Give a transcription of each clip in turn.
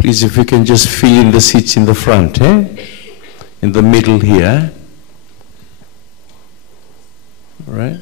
Please, if you can just fill in the seats in the front, eh? In the middle here. All right?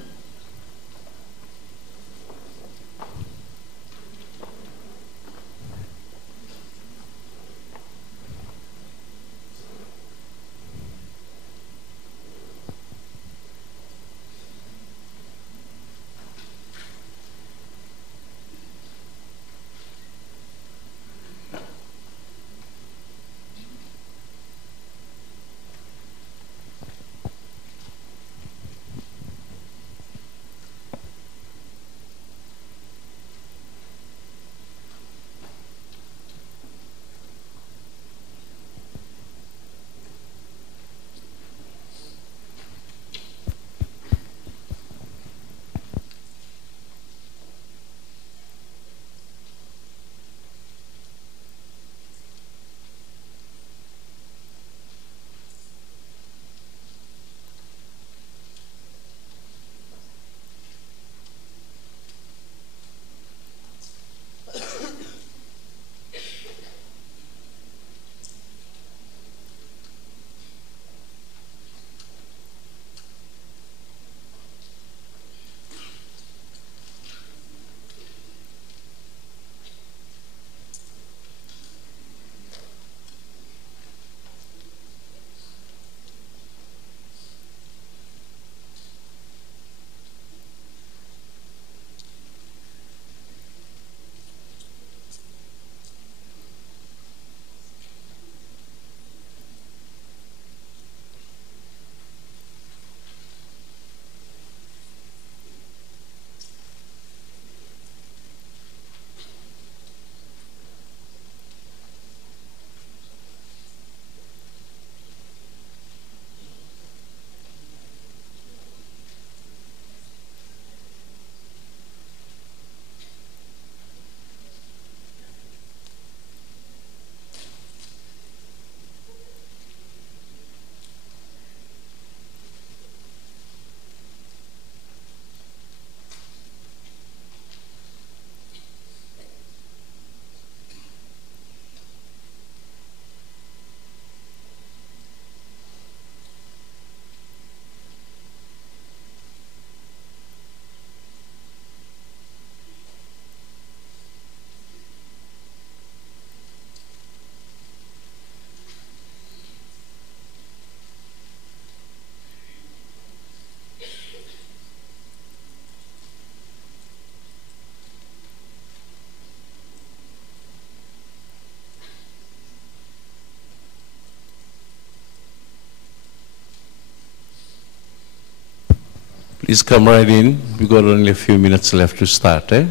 Please come right in. We've got only a few minutes left to start, eh?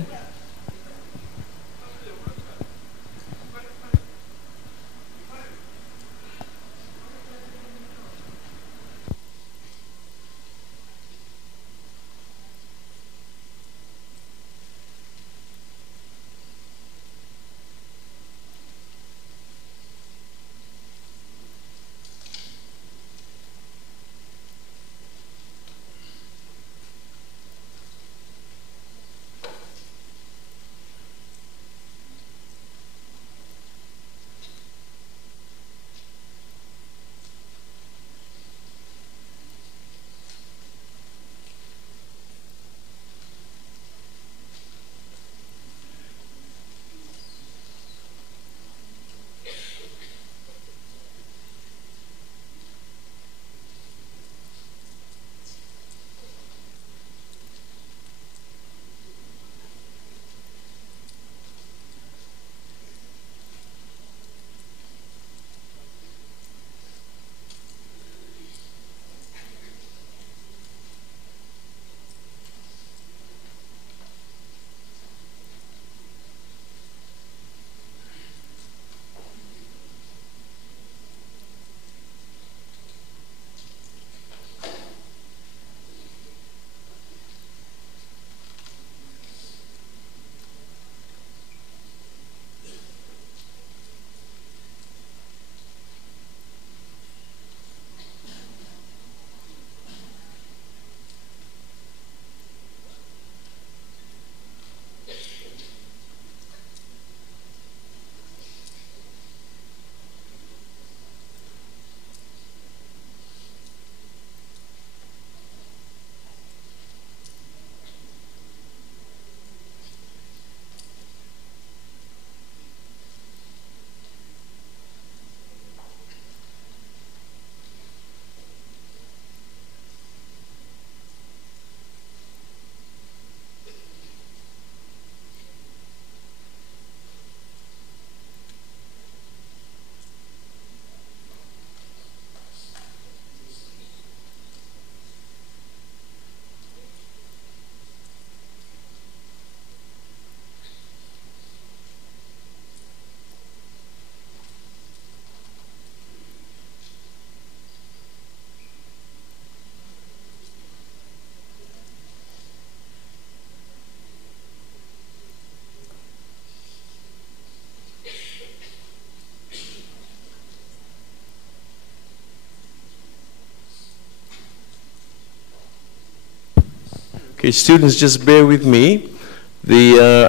Okay, students, just bear with me.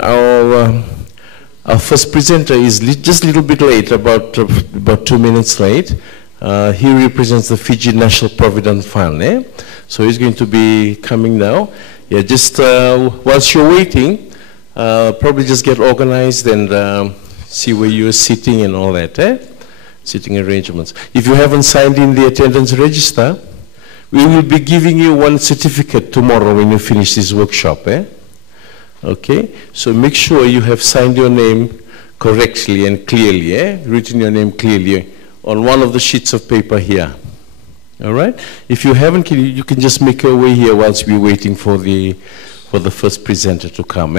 Our first presenter is just a little bit late, about 2 minutes late. He represents the Fiji National Provident Fund. So he's going to be coming now. Yeah, just whilst you're waiting, probably just get organized and see where you're sitting and all that. Sitting arrangements. If you haven't signed in the attendance register, we will be giving you one certificate tomorrow when you finish this workshop. Okay, so make sure you have signed your name correctly and clearly, written your name clearly on one of the sheets of paper here. All right? If you haven't, you can just make your way here whilst we're waiting for the first presenter to come.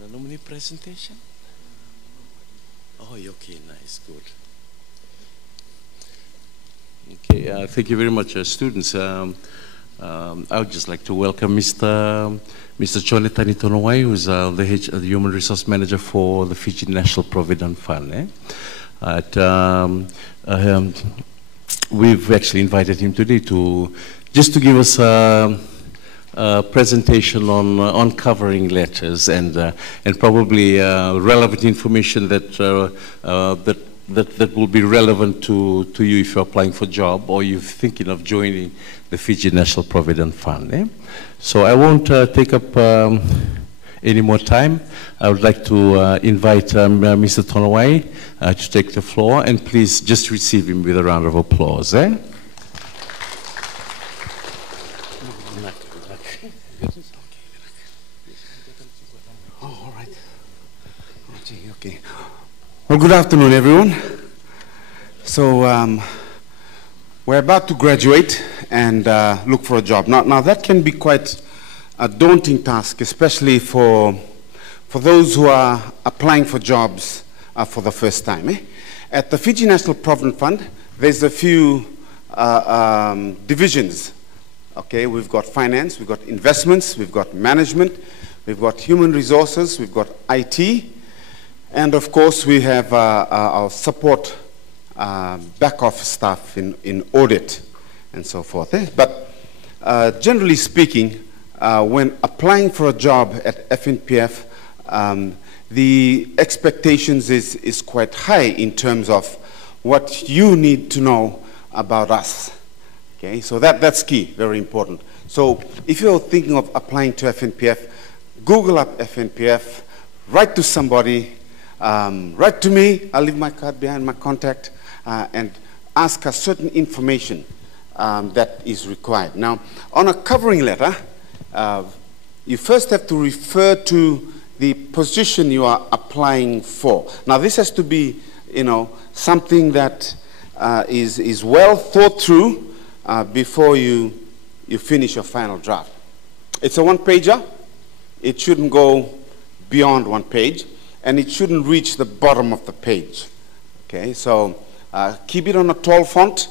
The nominee presentation? Oh, okay, nice, good. Okay, thank you very much, students. I would just like to welcome Mr. Jonathan Itonowai, who's the Human Resource Manager for the Fiji National Provident Fund. We've actually invited him today just to give us a presentation on uncovering letters and probably relevant information that will be relevant to you if you're applying for a job or you're thinking of joining the Fiji National Provident Fund. So I won't take up any more time. I would like to invite Mr. Tonowai to take the floor, and please just receive him with a round of applause. Okay. Well, good afternoon, everyone. So we're about to graduate and look for a job. Now that can be quite a daunting task, especially for those who are applying for jobs for the first time. At the Fiji National Provident Fund, there's a few divisions. Okay, we've got finance, we've got investments, we've got management, we've got human resources, we've got IT, and of course we have our support back office staff in audit and so forth. But generally speaking, when applying for a job at FNPF, the expectations is quite high in terms of what you need to know about us. Okay, so that's key, very important. So if you're thinking of applying to FNPF, Google up FNPF, write to somebody, write to me, I'll leave my card behind, my contact, and ask us certain information that is required. Now, on a covering letter, you first have to refer to the position you are applying for. Now, this has to be, something that is well thought through before you finish your final draft. It's a one-pager. It shouldn't go beyond one page, and it shouldn't reach the bottom of the page. Okay, so keep it on a tall font.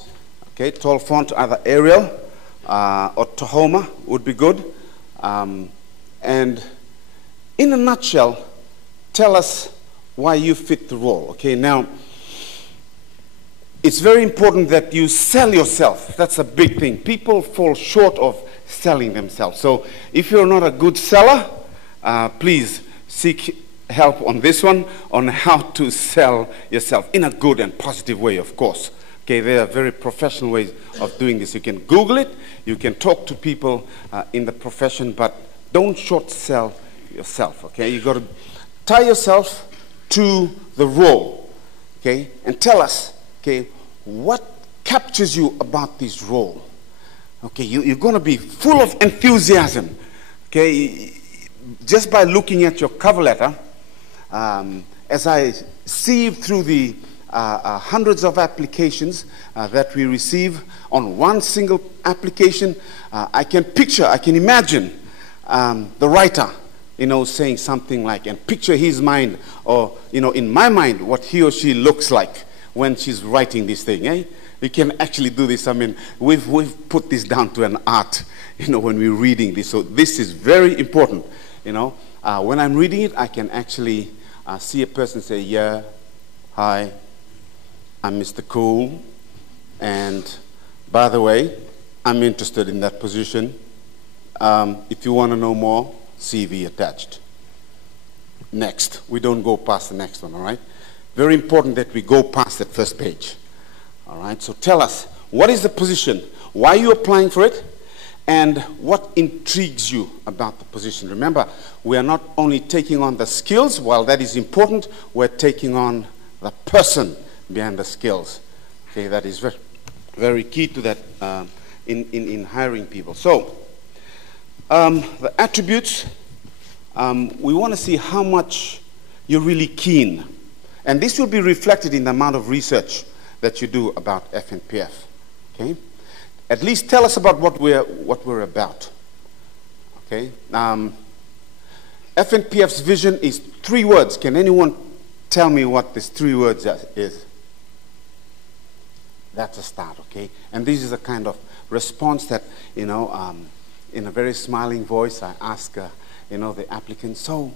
Okay, tall font, either Arial or Tahoma would be good. And in a nutshell, tell us why you fit the role. Okay, now, it's very important that you sell yourself. That's a big thing. People fall short of selling themselves. So if you're not a good seller, please seek help on this one, on how to sell yourself in a good and positive way, of course. Okay, there are very professional ways of doing this. You can Google it, you can talk to people in the profession, but don't short sell yourself, okay? You got to tie yourself to the role, okay? And tell us, okay, what captures you about this role? Okay, you're going to be full of enthusiasm, okay? Just by looking at your cover letter, as I sieve through the hundreds of applications that we receive on one single application, I can imagine the writer, saying something like, and picture his mind, or, in my mind, what he or she looks like when she's writing this thing, eh? We can actually do this. I mean, we've put this down to an art, when we're reading this. So this is very important, When I'm reading it, I can actually see a person say, yeah, hi, I'm Mr. Cool, and by the way, I'm interested in that position. If you want to know more, CV attached. Next. We don't go past the next one, all right? Very important that we go past that first page. All right, so tell us, what is the position? Why are you applying for it? And what intrigues you about the position? Remember, we are not only taking on the skills, while that is important, we're taking on the person behind the skills. Okay, that is very, very key to that in hiring people. So, the attributes, we want to see how much you're really keen. And this will be reflected in the amount of research that you do about FNPF. Okay? At least tell us about what we're about. Okay? FNPF's vision is 3 words. Can anyone tell me what this 3 words is? That's a start, okay? And this is a kind of response that, in a very smiling voice, I ask, the applicant, so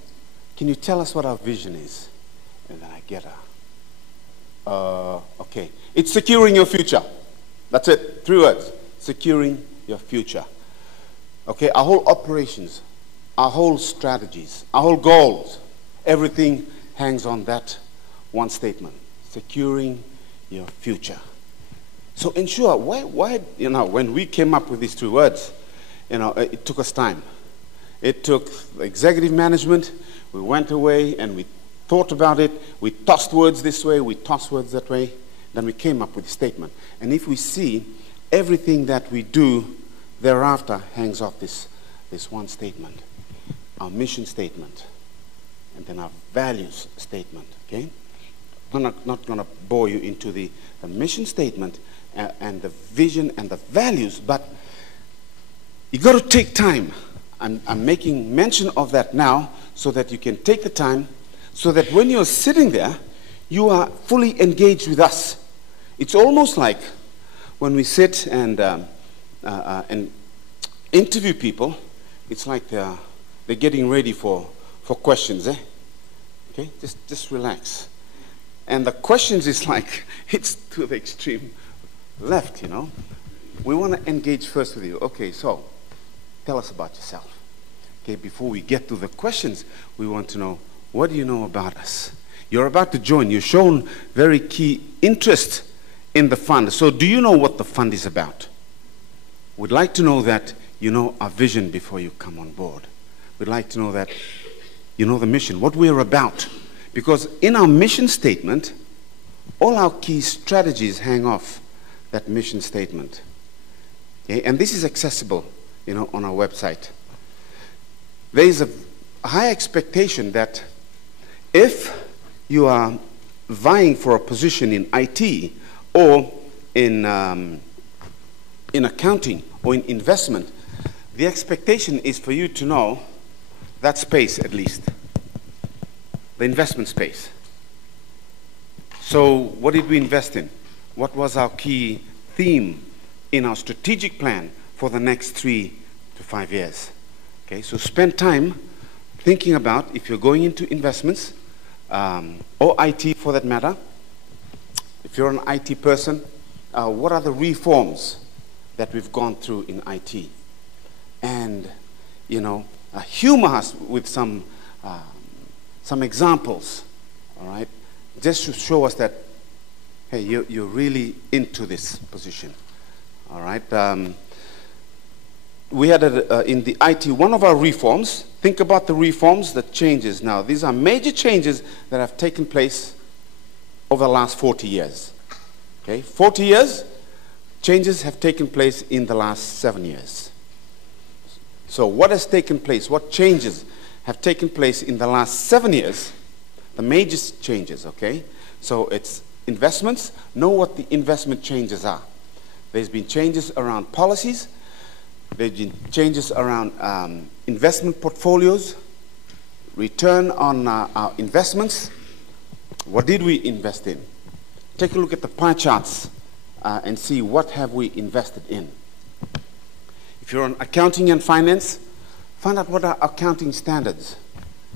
can you tell us what our vision is? And then I get okay. It's securing your future. That's it, 3 words. Securing your future. Okay, our whole operations, our whole strategies, our whole goals, everything hangs on that one statement. Securing your future. So ensure, why, when we came up with these 3 words, it took us time. It took executive management. We went away and we thought about it. We tossed words this way, we tossed words that way. Then we came up with a statement. And if we see, everything that we do thereafter hangs off this one statement. Our mission statement. And then our values statement, okay? I'm not going to bore you into the mission statement and the vision and the values, but you got to take time. I'm making mention of that now so that you can take the time, so that when you're sitting there, you are fully engaged with us. It's almost like when we sit and interview people, it's like they're getting ready for questions, eh? Okay, just relax. And the questions is like, it's to the extreme left, We want to engage first with you. Okay, so tell us about yourself. Okay, before we get to the questions, we want to know, what do you know about us? You're about to join. You've shown very key interest in the fund. So do you know what the fund is about? We'd like to know that you know our vision before you come on board. We'd like to know that you know the mission, what we're about. Because in our mission statement, all our key strategies hang off that mission statement. Okay? And this is accessible, on our website. There is a high expectation that if you are vying for a position in IT or in accounting or in investment, the expectation is for you to know that space at least, the investment space. So what did we invest in? What was our key theme in our strategic plan for the next 3 to 5 years? Okay, so spend time thinking about, if you're going into investments, or IT for that matter, if you're an IT person, what are the reforms that we've gone through in IT? And, you know, humor us with some examples, all right, just to show us that, hey, you're really into this position, all right. We had in the IT, one of our reforms, think about the reforms, the changes. Now, these are major changes that have taken place over the last 40 years. Okay, 40 years, changes have taken place in the last 7 years. So what has taken place? What changes have taken place in the last 7 years? The major changes, okay? So it's investments. Know what the investment changes are. There's been changes around policies. There's been changes around investment portfolios, return on our investments. What did we invest in? Take a look at the pie charts and see what have we invested in. If you're on accounting and finance, find out what are accounting standards.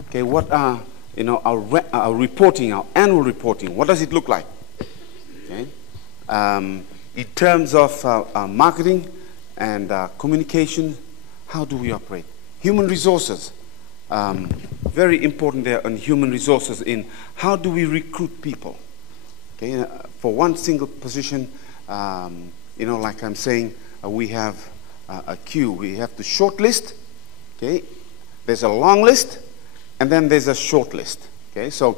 Okay, what are, you know, our reporting, our annual reporting. What does it look like? Okay, in terms of marketing and communication, how do we operate? Human resources, very important there on human resources in how do we recruit people? Okay, for one single position, you know, like I'm saying, we have a queue. We have to shortlist. Okay, there's a long list, and then there's a short list. Okay, so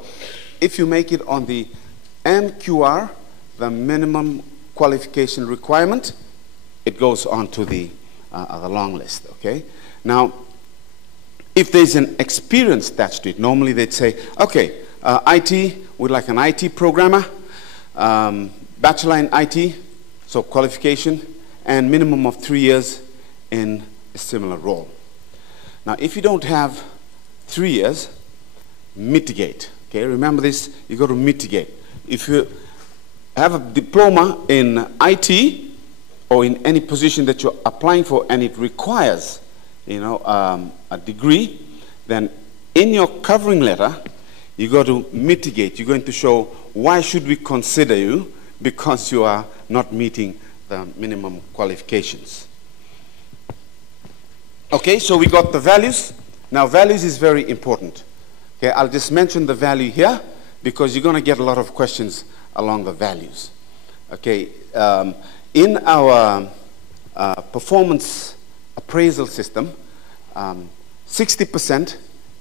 if you make it on the MQR, the minimum qualification requirement, it goes on to the long list, okay? Now, if there's an experience attached to it, normally they'd say, okay, IT, we'd like an IT programmer, bachelor in IT, so qualification, and minimum of 3 years in a similar role. Now, if you don't have 3 years, mitigate, okay? Remember this, you got to mitigate. If you have a diploma in IT, or in any position that you're applying for, and it requires, you know, a degree, then in your covering letter, you got to mitigate. You're going to show why should we consider you because you are not meeting the minimum qualifications. Okay, so we got the values. Now, values is very important. Okay, I'll just mention the value here because you're going to get a lot of questions along the values. Okay. In our performance appraisal system, 60%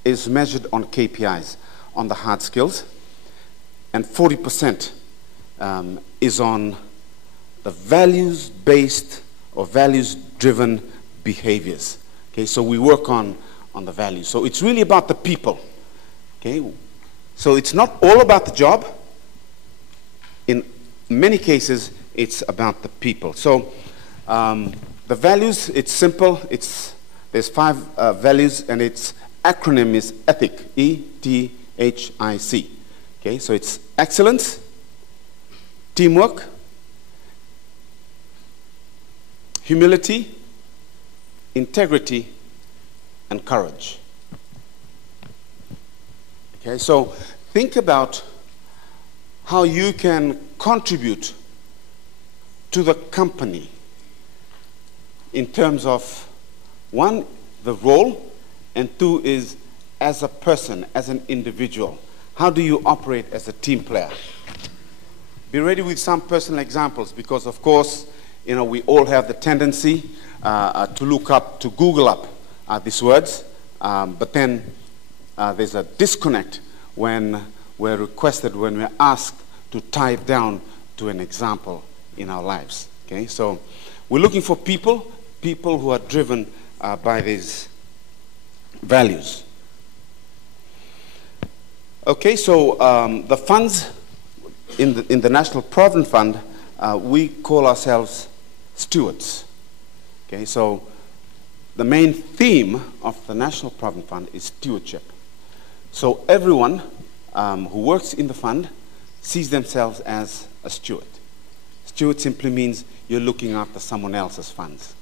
is measured on KPIs, on the hard skills, and 40% is on the values-based or values-driven behaviors. Okay, so we work on the values. So it's really about the people. Okay, so it's not all about the job. In many cases, it's about the people. So the values, it's simple. There's 5 values, and its acronym is ETHIC, E-T-H-I-C. Okay, so it's excellence, teamwork, humility, integrity, and courage. Okay, so think about how you can contribute to the company in terms of, 1, the role, and 2 is as a person, as an individual. How do you operate as a team player? Be ready with some personal examples because, of course, you know, we all have the tendency to look up, to Google up these words, but then there's a disconnect when we're requested, when we're asked to tie it down to an example in our lives. Okay, so we're looking for people who are driven by these values. Okay, so the funds in the National Provident Fund, we call ourselves stewards. Okay, so the main theme of the National Provident Fund is stewardship. So everyone who works in the fund sees themselves as a steward. Steward simply means you're looking after someone else's funds.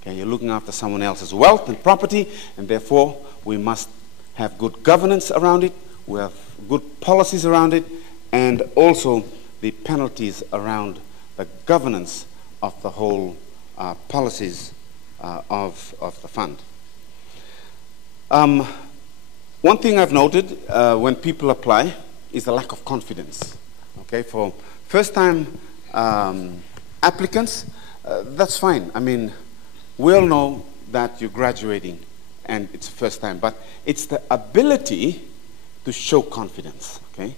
Okay, you're looking after someone else's wealth and property, and therefore we must have good governance around it. we have good policies around it, and also the penalties around the governance of the whole policies of the fund. One thing I've noted when people apply is the lack of confidence. Okay, for first-time applicants, that's fine. I mean, we all know that you're graduating and it's the first time, but it's the ability to show confidence, okay?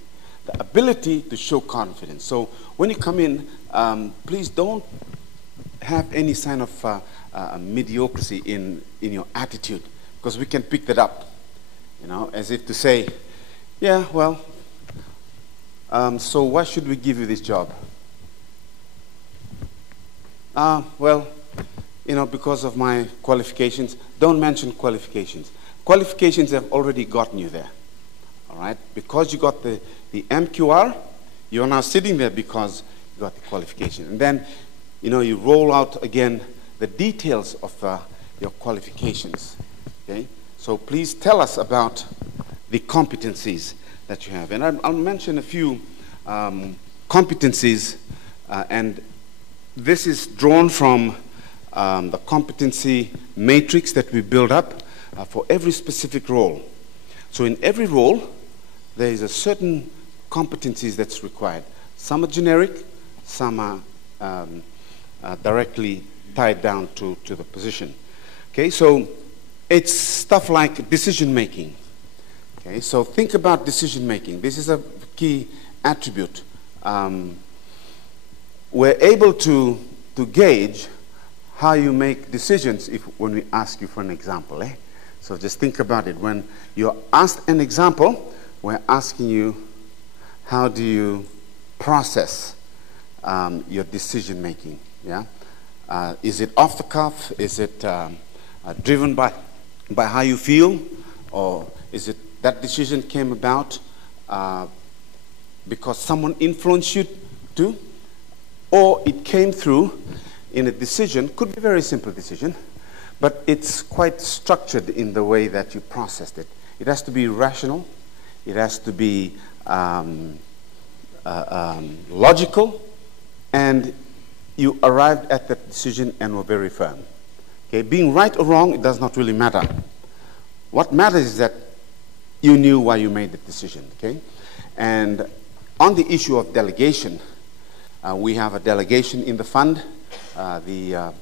The ability to show confidence. So when you come in, please don't have any sign of mediocrity in your attitude, because we can pick that up, you know, as if to say, yeah, well, so why should we give you this job? Well, you know, because of my qualifications. Don't mention qualifications. Qualifications have already gotten you there, all right? Because you got the MQR, you're now sitting there because you got the qualification. And then, you know, you roll out again the details of your qualifications, okay? So please tell us about the competencies that you have. And I'll mention a few competencies, and this is drawn from the competency matrix that we build up for every specific role. So in every role, there is a certain competencies that's required. Some are generic, some are directly tied down to the position. Okay, so it's stuff like decision making. Okay, so think about decision making. This is a key attribute. We're able to gauge how you make decisions when we ask you for an example. So just think about it. When you're asked an example, we're asking you, how do you process your decision making? Yeah? Is it off the cuff? Is it driven by how you feel? Or is it that decision came about because someone influenced you to? Or it came through in a decision, could be a very simple decision, but it's quite structured in the way that you processed it. It has to be rational, it has to be logical, and you arrived at that decision and were very firm. Okay, being right or wrong, it does not really matter. What matters is that you knew why you made the decision, okay? And on the issue of delegation, we have a delegation in the fund. The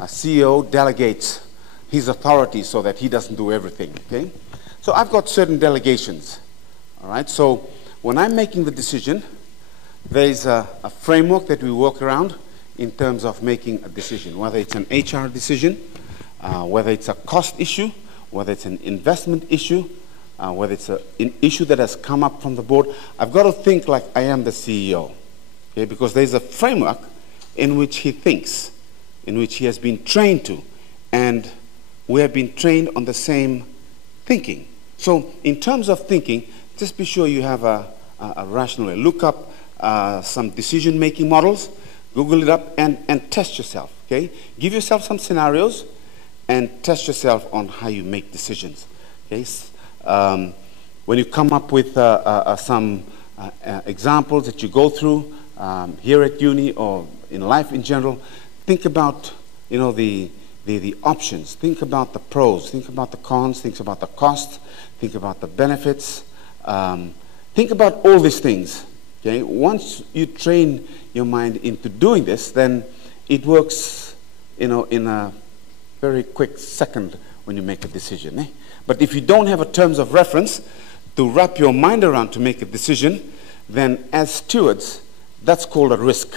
CEO delegates his authority so that he doesn't do everything, okay? So I've got certain delegations, all right? So when I'm making the decision, there's a framework that we work around in terms of making a decision, whether it's an HR decision, whether it's a cost issue, whether it's an investment issue, whether it's an issue that has come up from the board. I've got to think like I am the CEO, okay? Because there's a framework in which he thinks, in which he has been trained to, and we have been trained on the same thinking. So in terms of thinking, just be sure you have a rational way. Look up some decision-making models, Google it up, and test yourself, okay? Give yourself some scenarios and test yourself on how you make decisions, okay? When you come up with some examples that you go through here at uni or in life in general, think about, you know, the options. Think about the pros. Think about the cons. Think about the costs. Think about the benefits. Think about all these things. Okay. Once you train your mind into doing this, then it works, you know, in a very quick second when you make a decision. But if you don't have a terms of reference to wrap your mind around to make a decision, then as stewards, that's called a risk.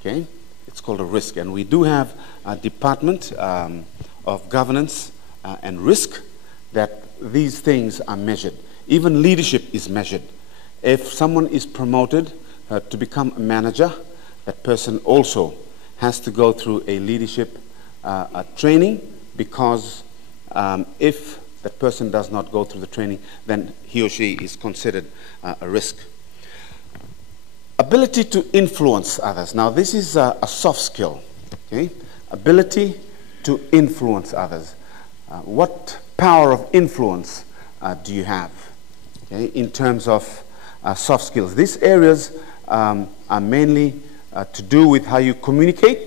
Okay? It's called a risk. And we do have a department of governance and risk that these things are measured. Even leadership is measured. If someone is promoted to become a manager, that person also has to go through a leadership training, because if that person does not go through the training, then he or she is considered a risk. Ability to influence others. Now, this is a soft skill, okay? Ability to influence others. What power of influence do you have? okay, in terms of soft skills. These areas are mainly to do with how you communicate,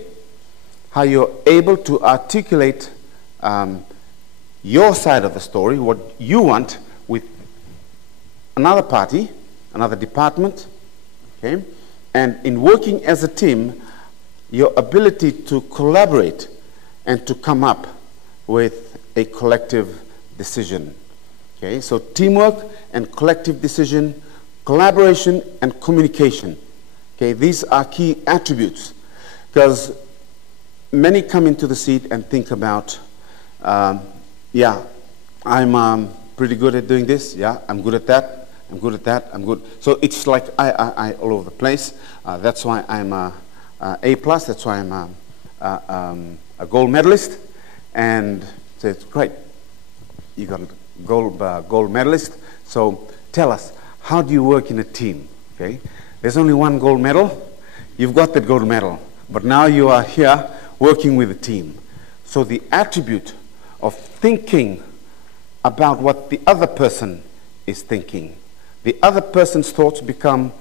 how you're able to articulate your side of the story, what you want with another party, another department, okay? And in working as a team, your ability to collaborate and to come up with a collective decision. Okay, so teamwork and collective decision, collaboration and communication. Okay, these are key attributes, because many come into the seat and think about, yeah, I'm pretty good at doing this. Yeah, I'm good at that. I'm good at that. I'm good. So it's like I all over the place. That's why I'm A+. That's why I'm a gold medalist. And so it's great. You got a gold medalist. So tell us, how do you work in a team? Okay, there's only one gold medal. You've got that gold medal, but now you are here working with a team. So the attribute of thinking about what the other person is thinking, the other person's thoughts become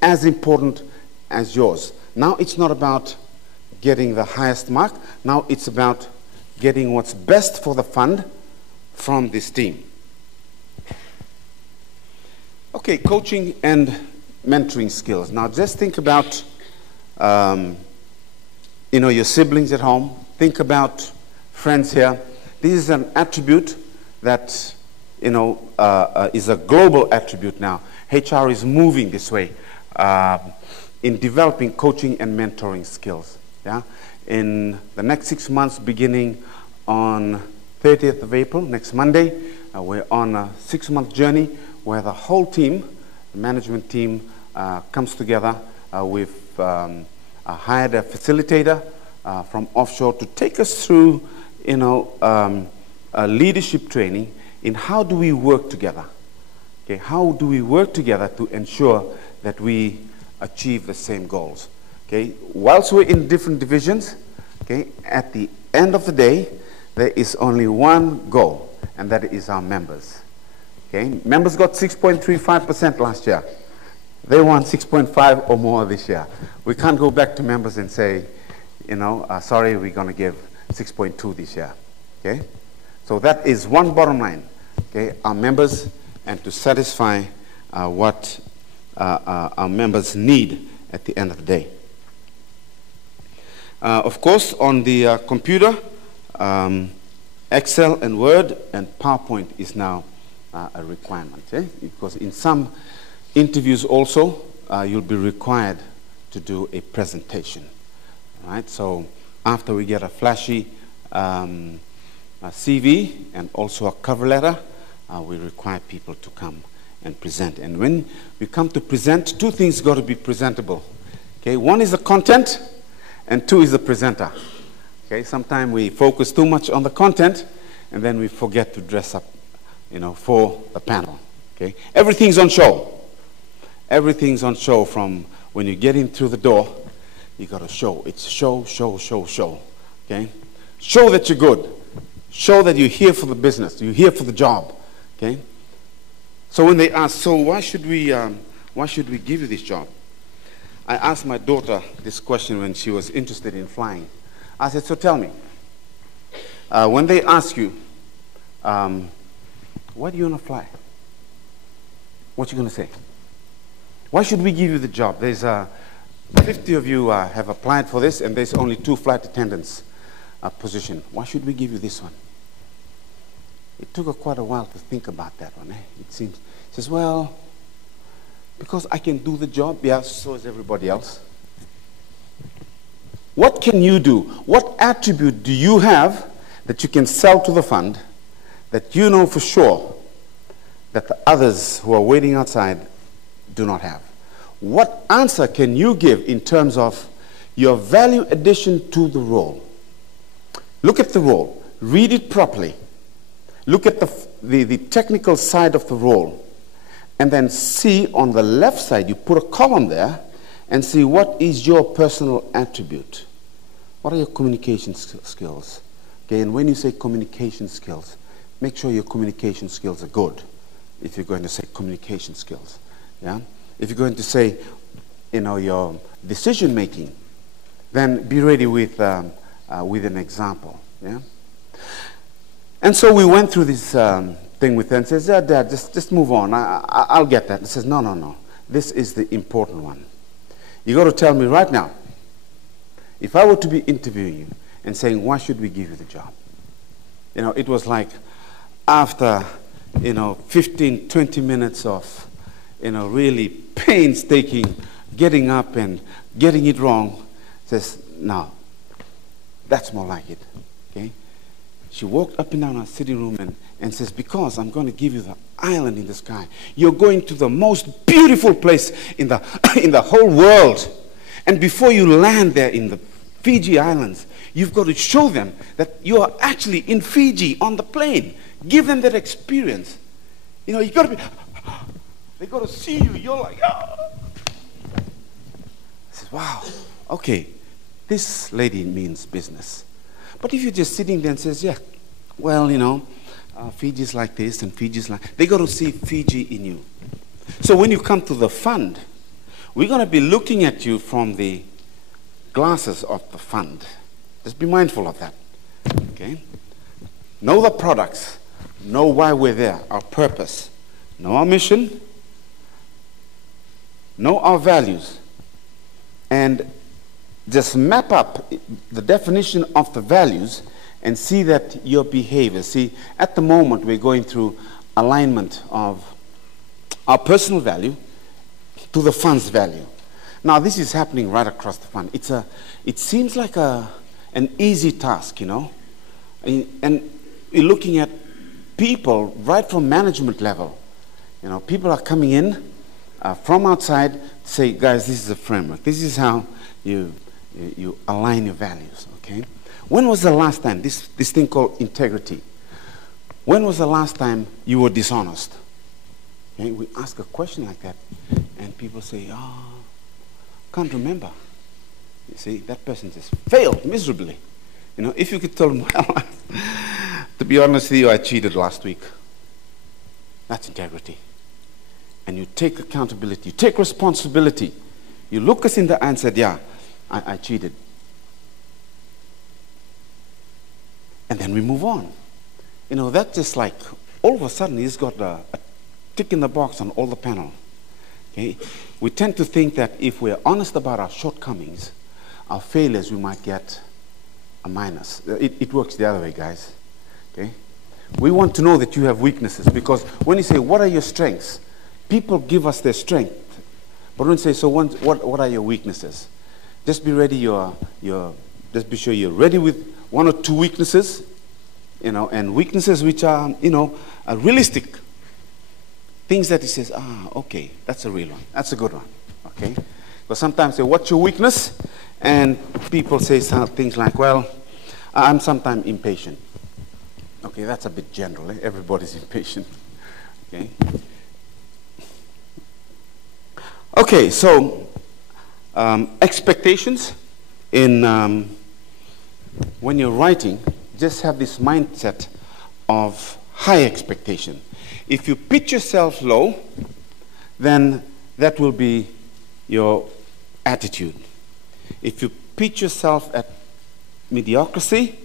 as important as yours. Now it's not about getting the highest mark. Now it's about getting what's best for the fund from this team. Okay, coaching and mentoring skills. Now just think about your siblings at home. Think about friends here. This is an attribute that is a global attribute now. HR is moving this way in developing coaching and mentoring skills. Yeah, in the next 6 months, beginning on 30th of April, next Monday, we're on a 6-month journey where the whole team, the management team, comes together. We've hired a facilitator from offshore to take us through, a leadership training in how do we work together. Okay, how do we work together to ensure that we achieve the same goals? Okay, whilst we're in different divisions, okay, at the end of the day, there is only one goal, and that is our members. Okay, members got 6.35% last year. They want 6.5 or more this year. We can't go back to members and say, sorry, we're going to give 6.2 this year. Okay, so that is one bottom line. Okay, our members, and to satisfy what our members need at the end of the day. Of course, on the computer, Excel and Word and PowerPoint is now a requirement. Because in some interviews also, you'll be required to do a presentation. Right? So after we get a flashy CV and also a cover letter, we require people to come and present. And when we come to present, two things got to be presentable. Okay, one is the content, and two is the presenter. Okay, sometimes we focus too much on the content, and then we forget to dress up, for the panel. Okay, everything's on show. Everything's on show from when you get in through the door. You got to show. It's show, show, show, show. Okay, show that you're good. Show that you're here for the business. You're here for the job. Okay. So when they ask, so why should we give you this job? I asked my daughter this question when she was interested in flying. I said, so tell me, when they ask you, why do you want to fly? What you going to say? Why should we give you the job? There's 50 of you have applied for this, and there's only 2 flight attendants position. Why should we give you this one? It took her quite a while to think about that one. It seems, she says, well, because I can do the job. Yeah, so is everybody else. What can you do? What attribute do you have that you can sell to the fund that you know for sure that the others who are waiting outside do not have? What answer can you give in terms of your value addition to the role? Look at the role. Read it properly. Look at the technical side of the role. And then see on the left side, you put a column there and see what is your personal attribute. What are your communication skills? Okay, and when you say communication skills, make sure your communication skills are good. if you're going to say communication skills, yeah? If you're going to say, your decision making, then be ready with an example, yeah? And so we went through this thing with her and says, yeah, Dad, just move on. I'll get that. And says, no. This is the important one. You got to tell me right now, if I were to be interviewing you and saying, why should we give you the job? It was like after, 15, 20 minutes of, really painstaking getting up and getting it wrong, says, no, that's more like it, okay? She walked up and down our sitting room and says, because I'm going to give you the island in the sky. You're going to the most beautiful place in the, in the whole world. And before you land there in the Fiji Islands, you've got to show them that you are actually in Fiji on the plane. Give them that experience. You got to be, they got to see you. You're like, oh. I said, wow, okay, this lady means business. But if you're just sitting there and says, yeah, well, Fiji's like this and Fiji's like, they got to see Fiji in you. So when you come to the fund, we're going to be looking at you from the glasses of the fund. Just be mindful of that, okay? Know the products. Know why we're there, our purpose. Know our mission. Know our values. And just map up the definition of the values and see that your behavior. See, at the moment we're going through alignment of our personal value to the fund's value. Now this is happening right across the fund. It seems like an easy task, and we're looking at people right from management level. People are coming in from outside to say, guys, this is a framework. This is how you align your values, okay? When was the last time, this thing called integrity, when was the last time you were dishonest? Okay? We ask a question like that, and people say, oh, can't remember. You see, that person just failed miserably. If you could tell them, well, to be honest with you, I cheated last week. That's integrity. And you take accountability, you take responsibility. You look us in the eye and said, yeah, I cheated. And then we move on. That's just like, all of a sudden, he's got a tick in the box on all the panel. Okay? We tend to think that if we're honest about our shortcomings, our failures, we might get a minus. It works the other way, guys. Okay? We want to know that you have weaknesses, because when you say, what are your strengths? People give us their strength. But when you say, so what are your weaknesses? Just be ready, just be sure you're ready with one or two weaknesses, and weaknesses which are, are realistic. Things that he says, okay, that's a real one. That's a good one, okay? But sometimes say, what's your weakness? And people say things like, well, I'm sometimes impatient. Okay, that's a bit general. Everybody's impatient, okay? Okay, so expectations in when you're writing, just have this mindset of high expectation. If you pitch yourself low, then that will be your attitude. If you pitch yourself at mediocrity,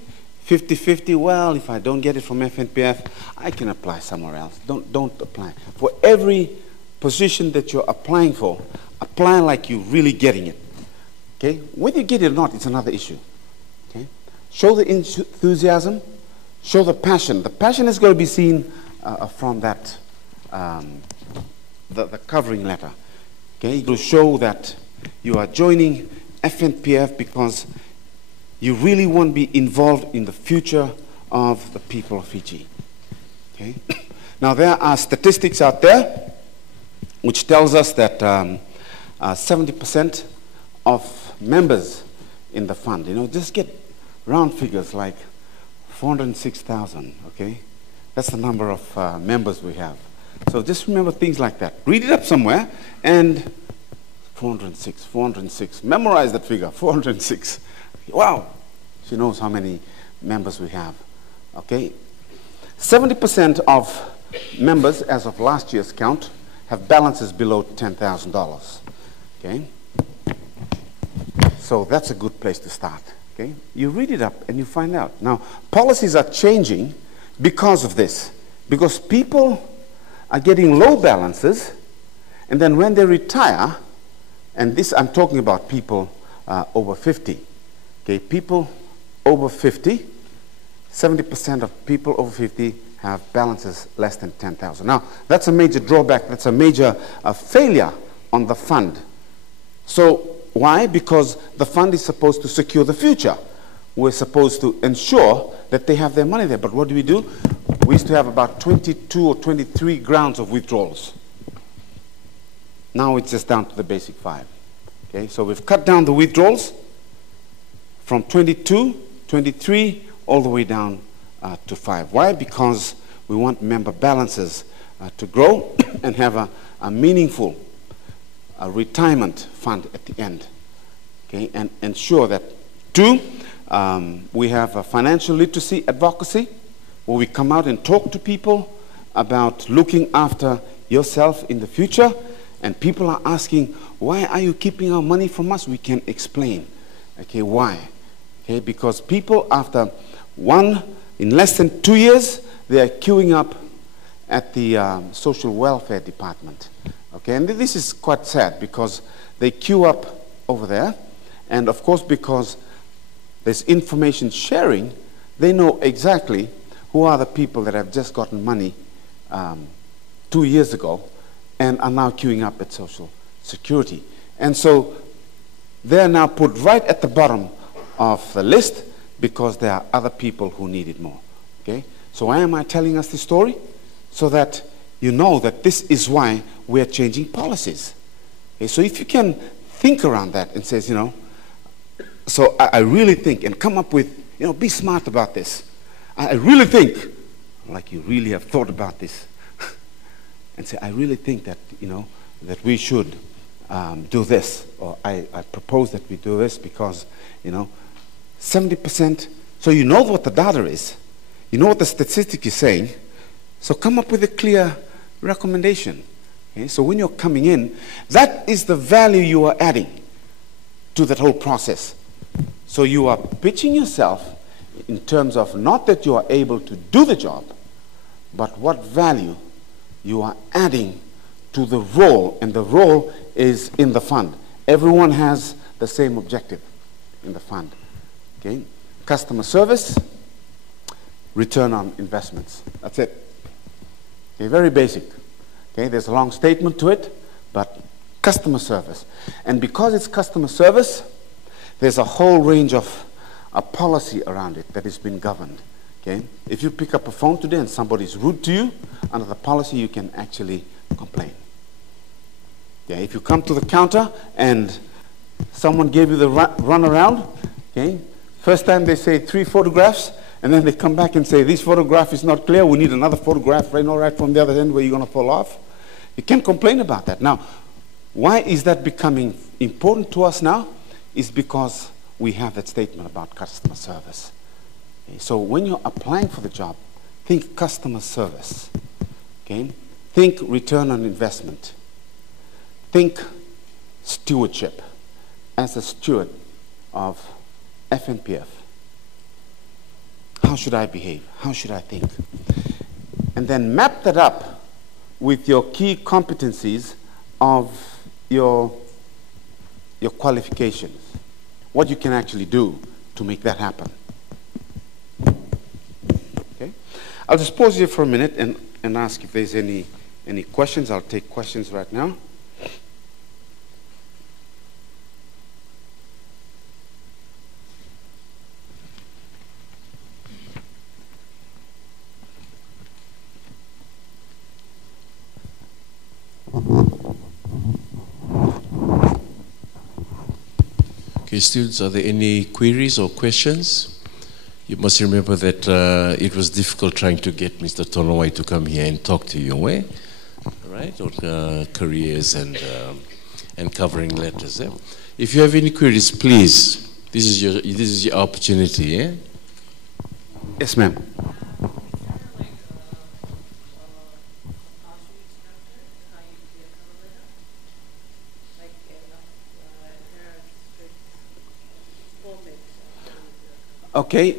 50-50, well, if I don't get it from FNPF, I can apply somewhere else. Don't apply. For every position that you're applying for, apply like you're really getting it. Okay? Whether you get it or not, it's another issue. Okay? Show the enthusiasm, show the passion. The passion is going to be seen from that, the covering letter. Okay? It will show that you are joining FNPF because you really want to be involved in the future of the people of Fiji. Okay? Now, there are statistics out there which tells us that 70% of members in the fund, just get round figures like 406,000, okay? That's the number of members we have. So just remember things like that. Read it up somewhere, and 406, memorize that figure, 406. Wow, she knows how many members we have, okay? 70% of members, as of last year's count, have balances below $10,000. Okay? So that's a good place to start. Okay? You read it up and you find out. Now, policies are changing because of this. Because people are getting low balances, and then when they retire, and this I'm talking about people over 50. Okay? People over 50, 70% of people over 50 have balances less than 10,000. Now, that's a major drawback. That's a major failure on the fund. So, why? Because the fund is supposed to secure the future. We're supposed to ensure that they have their money there. But what do? We used to have about 22 or 23 grounds of withdrawals. Now it's just down to the basic 5. Okay, so we've cut down the withdrawals from 22, 23, all the way down to 5. Why? Because we want member balances to grow and have a meaningful retirement fund at the end. Okay, and ensure that, 2, we have a financial literacy advocacy where we come out and talk to people about looking after yourself in the future. And people are asking, why are you keeping our money from us? We can explain. Okay, why? Okay, because people in less than 2 years, they are queuing up at the social welfare department. Okay, and this is quite sad because they queue up over there, and of course because there's information sharing, they know exactly who are the people that have just gotten money 2 years ago and are now queuing up at Social Security. And so they're now put right at the bottom of the list because there are other people who need it more. Okay? So why am I telling us this story? So that you know that this is why we're changing policies. Okay? So if you can think around that and says, so I really think, and come up with, be smart about this. I really think, like you really have thought about this, and say, I really think that, that we should do this, or I propose that we do this because, 70%, so you know what the data is, you know what the statistic is saying, so come up with a clear recommendation. Okay? So when you're coming in, that is the value you are adding to that whole process. So you are pitching yourself in terms of not that you are able to do the job, but what value you are adding to the role, and the role is in the fund. Everyone has the same objective in the fund. Okay? Customer service, return on investments. That's it. Okay, very basic. Okay, there's a long statement to it, but customer service. And because it's customer service, there's a whole range of a policy around it that has been governed. Okay? If you pick up a phone today and somebody's rude to you, under the policy you can actually complain. Yeah, if you come to the counter and someone gave you the run around, okay, first time they say 3 photographs, and then they come back and say, this photograph is not clear, we need another photograph right from the other end where you're going to fall off. You can't complain about that. Now, why is that becoming important to us now? Is because we have that statement about customer service. Okay? So when you're applying for the job, think customer service. Okay? Think return on investment. Think stewardship. As a steward of FNPF, how should I behave? How should I think? And then map that up with your key competencies of your qualifications. What you can actually do to make that happen. Okay? I'll just pause here for a minute and ask if there's any questions. I'll take questions right now. Okay, students, are there any queries or questions? You must remember that it was difficult trying to get Mr. Tonawai to come here and talk to you, right? On careers and covering letters. If you have any queries, please, this is your opportunity. Yes, ma'am. Okay,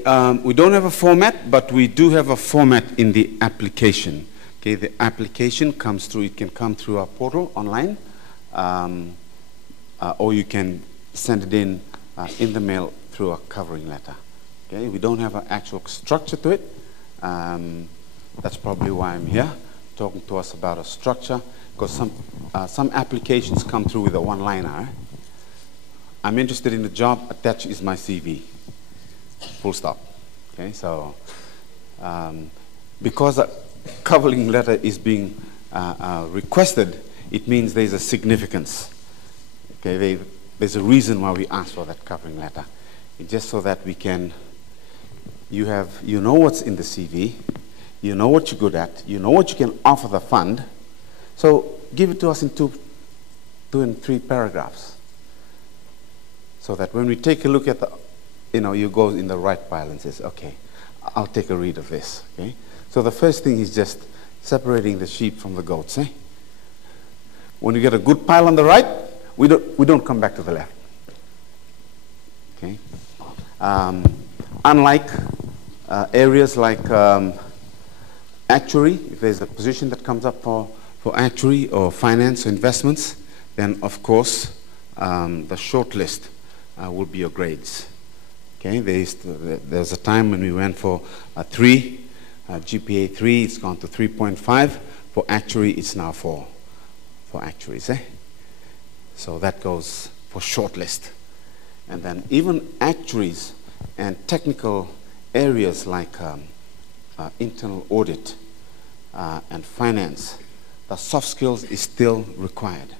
we don't have a format, but we do have a format in the application. Okay, the application comes through, it can come through our portal online, or you can send it in the mail through a covering letter. Okay, we don't have an actual structure to it. That's probably why I'm here, talking to us about a structure, because some applications come through with a one-liner. I'm interested in the job, attached is my CV. Full stop. Okay, so because a covering letter is being requested, it means there's a significance. Okay, there's a reason why we ask for that covering letter. It's just so that we can, you know what's in the CV, you know what you're good at, you know what you can offer the fund. So give it to us in two and three paragraphs, so that when we take a look at the, you go in the right pile and says, okay, I'll take a read of this. Okay, so the first thing is just separating the sheep from the goats. When you get a good pile on the right, we don't come back to the left. Okay, unlike areas like actuary, if there's a position that comes up for actuary or finance or investments, then of course the short list will be your grades. Okay, there's a time when we went for a 3, GPA 3, it's gone to 3.5. For actuary, it's now 4 for actuaries. So that goes for shortlist. And then even actuaries and technical areas like internal audit and finance, the soft skills is still required.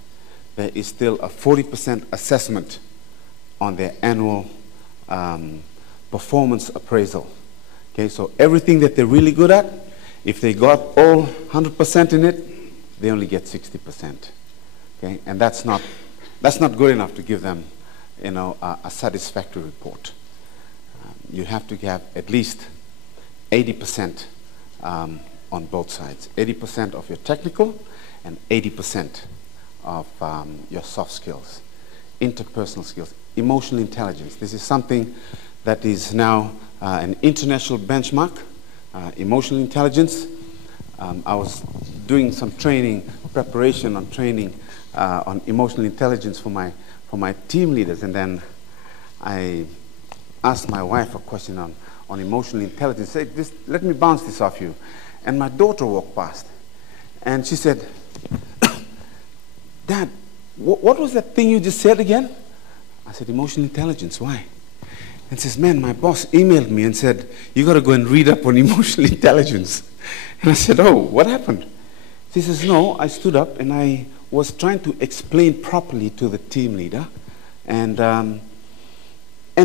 There is still a 40% assessment on their annual performance appraisal. Okay, so everything that they're really good at, if they got all 100% in it, they only get 60%. Okay, and that's not good enough to give them, a satisfactory report. You have to have at least 80% on both sides. 80% of your technical and 80% of your soft skills, interpersonal skills, emotional intelligence. This is something that is now an international benchmark, emotional intelligence. I was doing some preparation on training on emotional intelligence for my team leaders, and then I asked my wife a question on emotional intelligence. Say, let me bounce this off you. And my daughter walked past, and she said, Dad, what was that thing you just said again? I said, emotional intelligence. Why? And says, man, my boss emailed me and said, you got to go and read up on emotional intelligence. And I said, oh, what happened? She says, no, I stood up and I was trying to explain properly to the team leader, and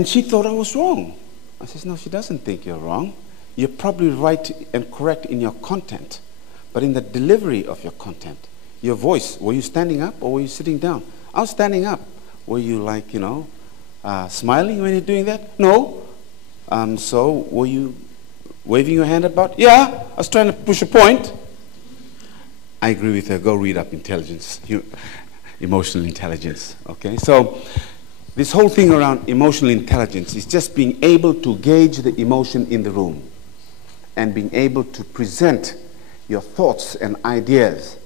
she thought I was wrong. I says, no, she doesn't think you're wrong. You're probably right and correct in your content, but in the delivery of your content, your voice, were you standing up or were you sitting down? I was standing up. Were you like, smiling when you're doing that? No. So were you waving your hand about? Yeah, I was trying to push a point. I agree with her. Go read up emotional intelligence. Okay, so this whole thing around emotional intelligence is just being able to gauge the emotion in the room and being able to present your thoughts and ideas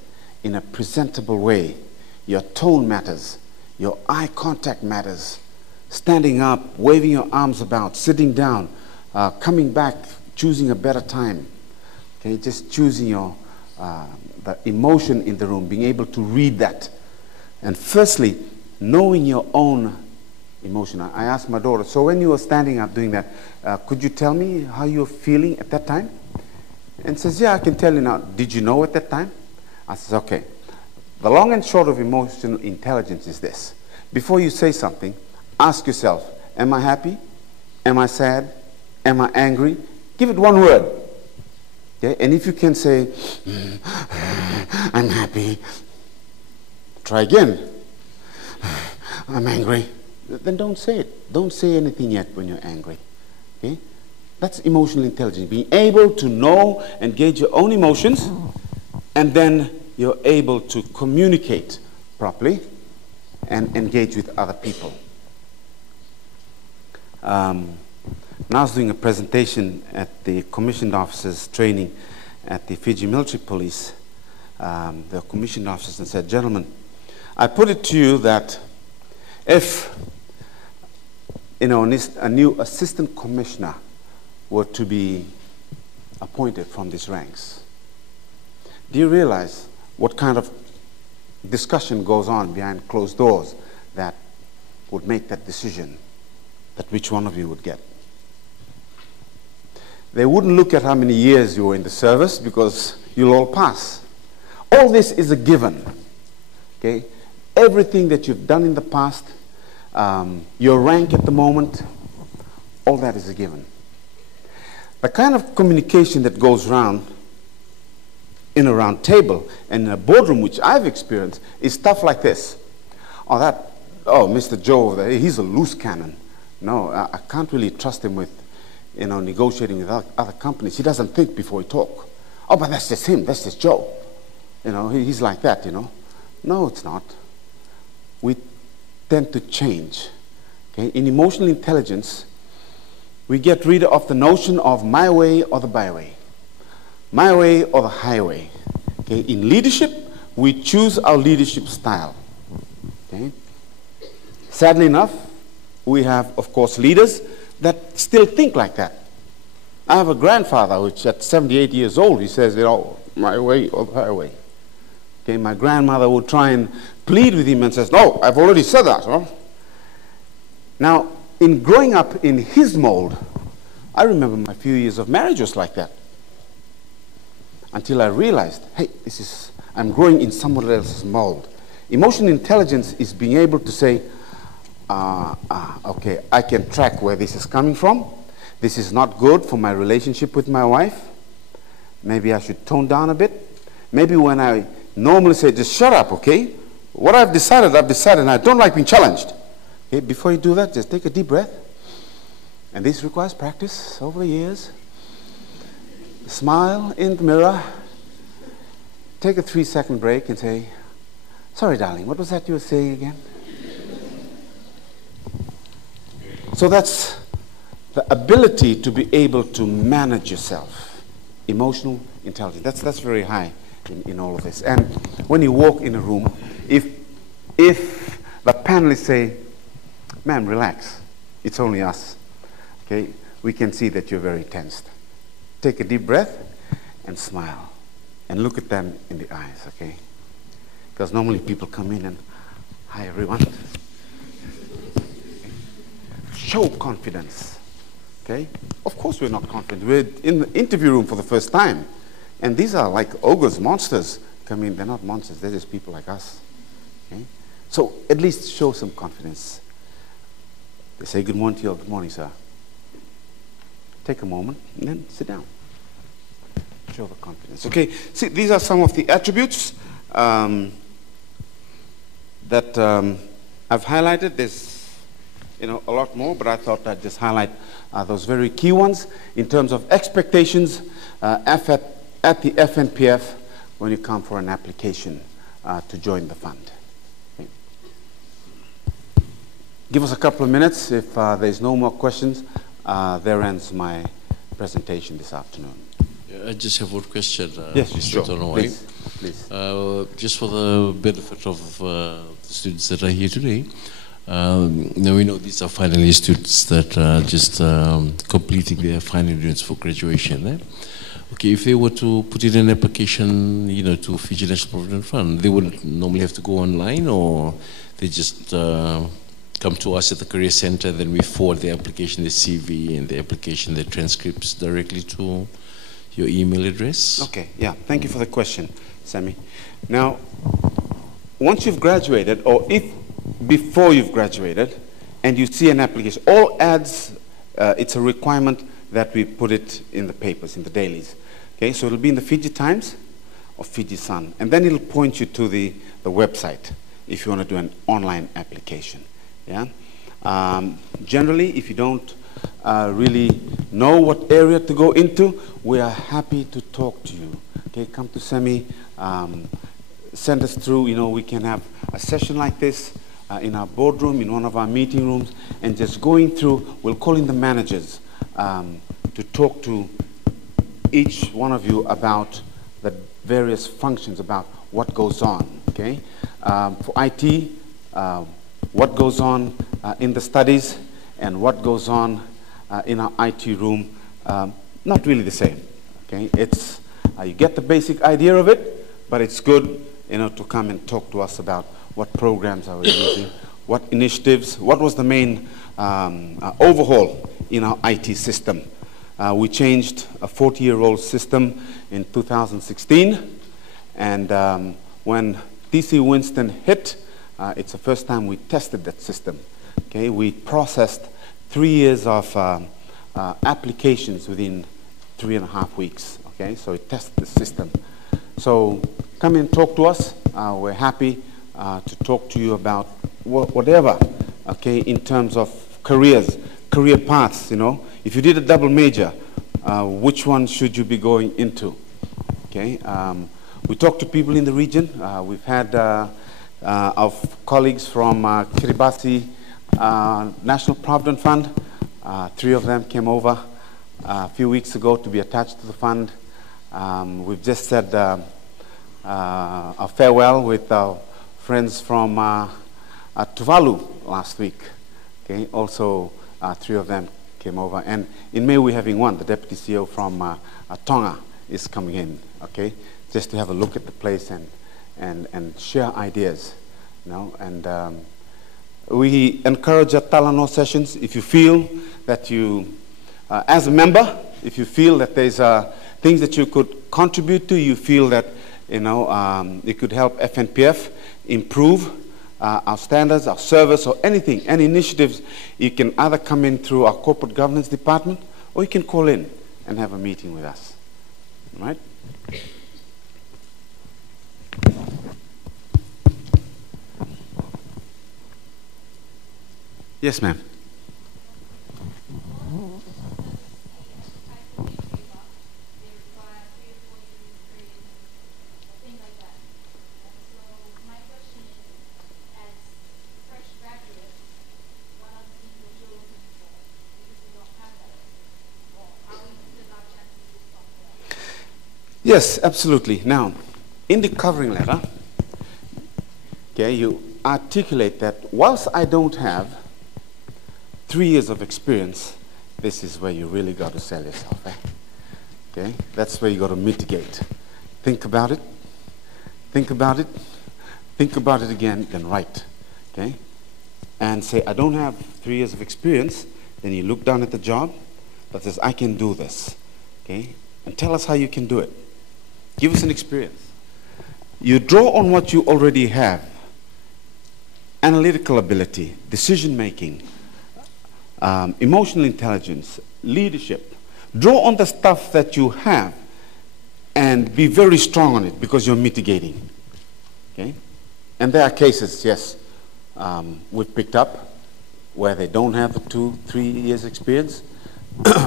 in a presentable way. Your tone matters. Your eye contact matters. Standing up, waving your arms about, sitting down, coming back, choosing a better time. Okay, just choosing the emotion in the room, being able to read that. And firstly, knowing your own emotion. I asked my daughter, so when you were standing up doing that, could you tell me how you were feeling at that time? And says, yeah, I can tell you now. Did you know at that time? I says, okay. The long and short of emotional intelligence is this. Before you say something, ask yourself, am I happy? Am I sad? Am I angry? Give it one word. Okay? And if you can say, I'm happy, try again. I'm angry. Then don't say it. Don't say anything yet when you're angry. Okay? That's emotional intelligence. Being able to know and gauge your own emotions, and then you're able to communicate properly and engage with other people. Now, when I was doing a presentation at the commissioned officers training at the Fiji Military Police, the commissioned officers and said, gentlemen, I put it to you that if a new assistant commissioner were to be appointed from these ranks, do you realize what kind of discussion goes on behind closed doors that would make that decision that which one of you would get? They wouldn't look at how many years you were in the service because you'll all pass. All this is a given. Okay? Everything that you've done in the past, your rank at the moment, all that is a given. The kind of communication that goes around in a round table and in a boardroom, which I've experienced, is stuff like this. Oh, Mr. Joe over there, he's a loose cannon. No, I can't really trust him with, negotiating with other companies. He doesn't think before he talk. Oh, but that's just him. That's just Joe. He's like that, No, it's not. We tend to change. Okay? In emotional intelligence, we get rid of the notion of my way or the byway. My way or the highway. Okay? In leadership, we choose our leadership style. Okay? Sadly enough, we have, of course, leaders that still think like that. I have a grandfather which at 78 years old, he says, my way or the highway. Okay, my grandmother would try and plead with him and says, no, I've already said that. Huh? Now, in growing up in his mold, I remember my few years of marriage was like that. Until I realized, hey, I'm growing in someone else's mold. Emotional intelligence is being able to say, okay, I can track where this is coming from. This is not good for my relationship with my wife. Maybe I should tone down a bit. Maybe when I normally say, just shut up, okay? What I've decided, and I don't like being challenged. Okay, before you do that, just take a deep breath. And this requires practice over the years. Smile in the mirror. Take a 3-second break and say, sorry, darling, what was that you were saying again? So that's the ability to be able to manage yourself. Emotional intelligence. That's very high in all of this. And when you walk in a room, if the panelists say, ma'am, relax, it's only us, okay, we can see that you're very tensed. Take a deep breath and smile and look at them in the eyes, okay? Because normally people come in and, hi everyone. Show confidence, okay? Of course we're not confident. We're in the interview room for the first time. And these are like ogres, monsters come in. They're not monsters, they're just people like us, okay? So at least show some confidence. They say good morning to you, good morning, sir. Take a moment and then sit down. Show the confidence. Okay, see, these are some of the attributes that I've highlighted. There's a lot more, but I thought I'd just highlight those very key ones in terms of expectations at the FNPF when you come for an application to join the fund. Okay. Give us a couple of minutes. If there's no more questions, there ends my presentation this afternoon. I just have one question. Yes, sure. Please. Just for the benefit of the students that are here today, now we know these are final year students that are just completing their final units for graduation. Eh? Okay, if they were to put in an application, to Fiji National Provident Fund, they would normally have to go online, or they just come to us at the Career Center, then we forward the application, the CV, and the application, the transcripts directly to your email address? Okay, yeah, thank you for the question, Sammy. Now, once you've graduated, or if before you've graduated, and you see an application, all ads, it's a requirement that we put it in the papers, in the dailies. Okay, so it'll be in the Fiji Times or Fiji Sun, and then it'll point you to the website if you want to do an online application. Yeah. Generally, if you don't really know what area to go into, we are happy to talk to you. Okay, come to SEMI, send us through. We can have a session like this in our boardroom, in one of our meeting rooms, and just going through. We'll call in the managers to talk to each one of you about the various functions, about what goes on, okay? For IT, what goes on in the studies and what goes on in our IT room, not really the same, okay? It's, you get the basic idea of it, but it's good, you know, to come and talk to us about what programs are we using, what initiatives, what was the main overhaul in our IT system. We changed a 40-year-old system in 2016, and when DC Winston hit, it's the first time we tested that system. Okay, we processed 3 years of applications within 3.5 weeks. Okay, so we tested the system. So come and talk to us. We're happy to talk to you about whatever, okay, in terms of careers, career paths, you know. If you did a double major, which one should you be going into? Okay, we talk to people in the region. We've had our colleagues from Kiribati National Provident Fund. 3 of them came over a few weeks ago to be attached to the fund. We've just said a farewell with our friends from Tuvalu last week. Okay, also 3 of them came over, and in May we're having one. The deputy CEO from Tonga is coming in. Okay, just to have a look at the place and share ideas, you know. And we encourage Talano sessions. If you feel that you, as a member, if you feel that there's things that you could contribute to, you feel that, you know, it could help FNPF improve our standards, our service, or anything, any initiatives, you can either come in through our corporate governance department, or you can call in and have a meeting with us. All right? Yes, ma'am. Yes, absolutely. Now, in the covering letter, okay, you articulate that whilst I don't have 3 years of experience, this is where you really got to sell yourself. Eh? Okay, that's where you got to mitigate. Think about it. Think about it. Think about it again. Then write. Okay, and say I don't have 3 years of experience. Then you look down at the job that says I can do this. Okay, and tell us how you can do it. Give us an experience. You draw on what you already have. Analytical ability, decision making, emotional intelligence, leadership. Draw on the stuff that you have and be very strong on it because you're mitigating. Okay? And there are cases, yes, we've picked up where they don't have the 2-3 years experience,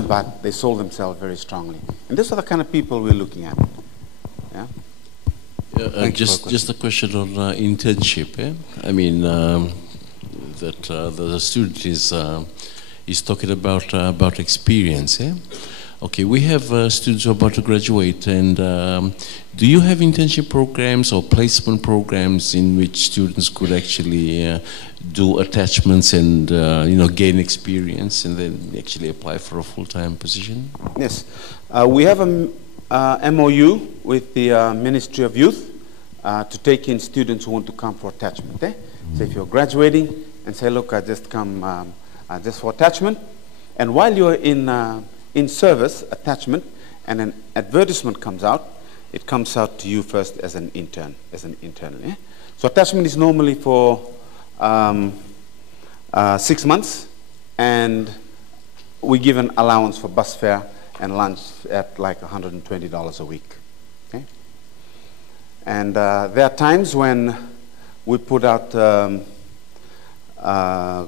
but they sold themselves very strongly. And these are the kind of people we're looking at. Yeah? Just a question on internship. Eh? I mean, that the student is talking about experience. Eh? Okay, we have students who are about to graduate, and do you have internship programs or placement programs in which students could actually do attachments and gain experience and then actually apply for a full-time position? Yes, we have a MOU with the Ministry of Youth to take in students who want to come for attachment. Eh? So if you're graduating and say, look, I just come just for attachment, and while you're in service attachment and an advertisement comes out, it comes out to you first as an intern, eh? So attachment is normally for 6 months, and we give an allowance for bus fare and lunch at like $120 a week. Okay? And there are times when we put out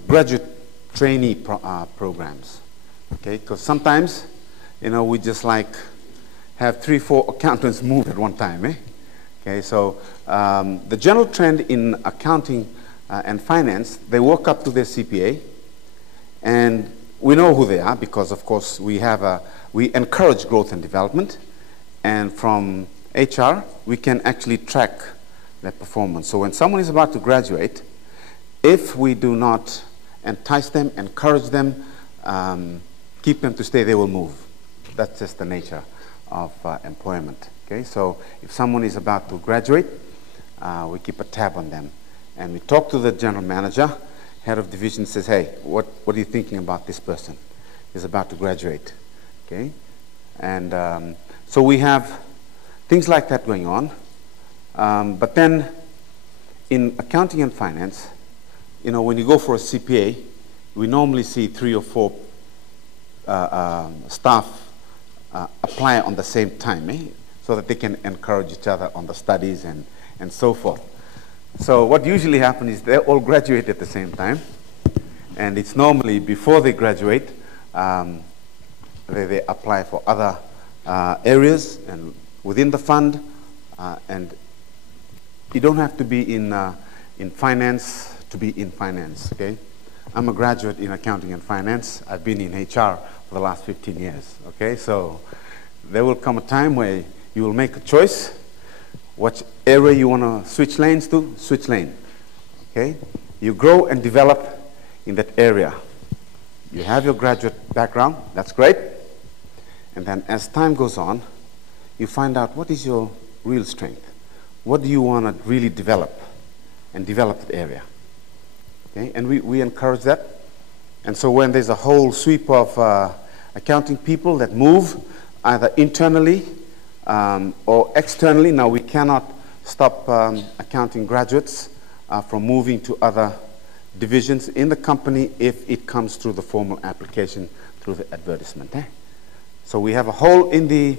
graduate trainee programs. Okay? Because sometimes, we just like have 3-4 accountants move at one time. Eh? Okay? So the general trend in accounting and finance, they work up to their CPA, and we know who they are because, of course, we encourage growth and development. And from HR, we can actually track their performance. So when someone is about to graduate, if we do not entice them, encourage them, keep them to stay, they will move. That's just the nature of employment. Okay? So if someone is about to graduate, we keep a tab on them. And we talk to the general manager, head of division says, hey, what are you thinking about this person? He's about to graduate. Okay? And so we have things like that going on. But then in accounting and finance, you know, when you go for a CPA, we normally see 3 or 4 staff apply on the same time, so that they can encourage each other on the studies and so forth. So what usually happens is they all graduate at the same time, and it's normally before they graduate, they apply for other areas and within the fund, and you don't have to be in finance to be in finance, okay? I'm a graduate in accounting and finance. I've been in HR for the last 15 years, okay? So there will come a time where you will make a choice, what area you want to switch lanes to, switch lane, okay? You grow and develop in that area. You have your graduate background, that's great. And then as time goes on, you find out what is your real strength. What do you want to really develop and develop the area? Okay? And we encourage that. And so when there's a whole sweep of accounting people that move either internally or externally, now we cannot stop accounting graduates from moving to other divisions in the company if it comes through the formal application through the advertisement. So we have a hole in the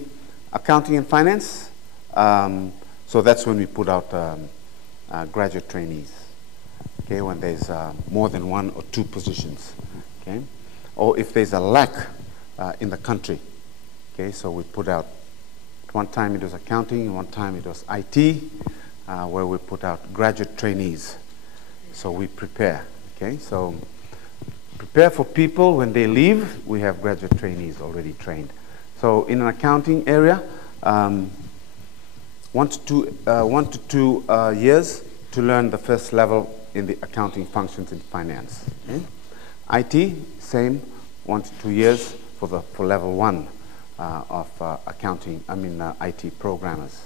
accounting and finance, so that's when we put out graduate trainees, okay, when there's more than 1 or 2 positions, okay, or if there's a lack in the country, okay, so we put out, one time it was accounting, one time it was IT, where we put out graduate trainees. So we prepare, okay, so prepare for people when they leave, we have graduate trainees already trained. So in an accounting area, 1 to 2 years to learn the first level in the accounting functions in finance. Okay? IT, same, 1 to 2 years for level 1 of IT programmers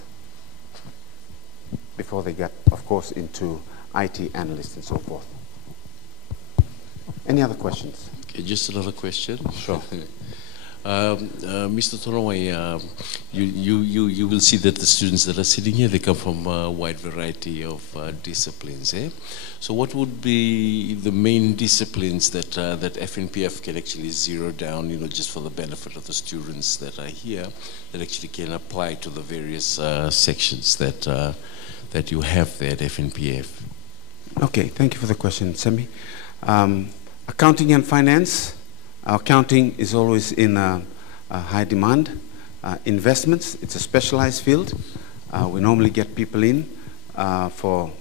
before they get, of course, into IT analysts and so forth. Any other questions? Okay, just another question. Sure. Mr. Tonawai, you will see that the students that are sitting here, they come from a wide variety of disciplines. So what would be the main disciplines that FNPF can actually zero down, you know, just for the benefit of the students that are here, that actually can apply to the various sections that you have there at FNPF? Okay, thank you for the question, Semi. Accounting and finance. Accounting is always in high demand. Investments, it's a specialized field. We normally get people in for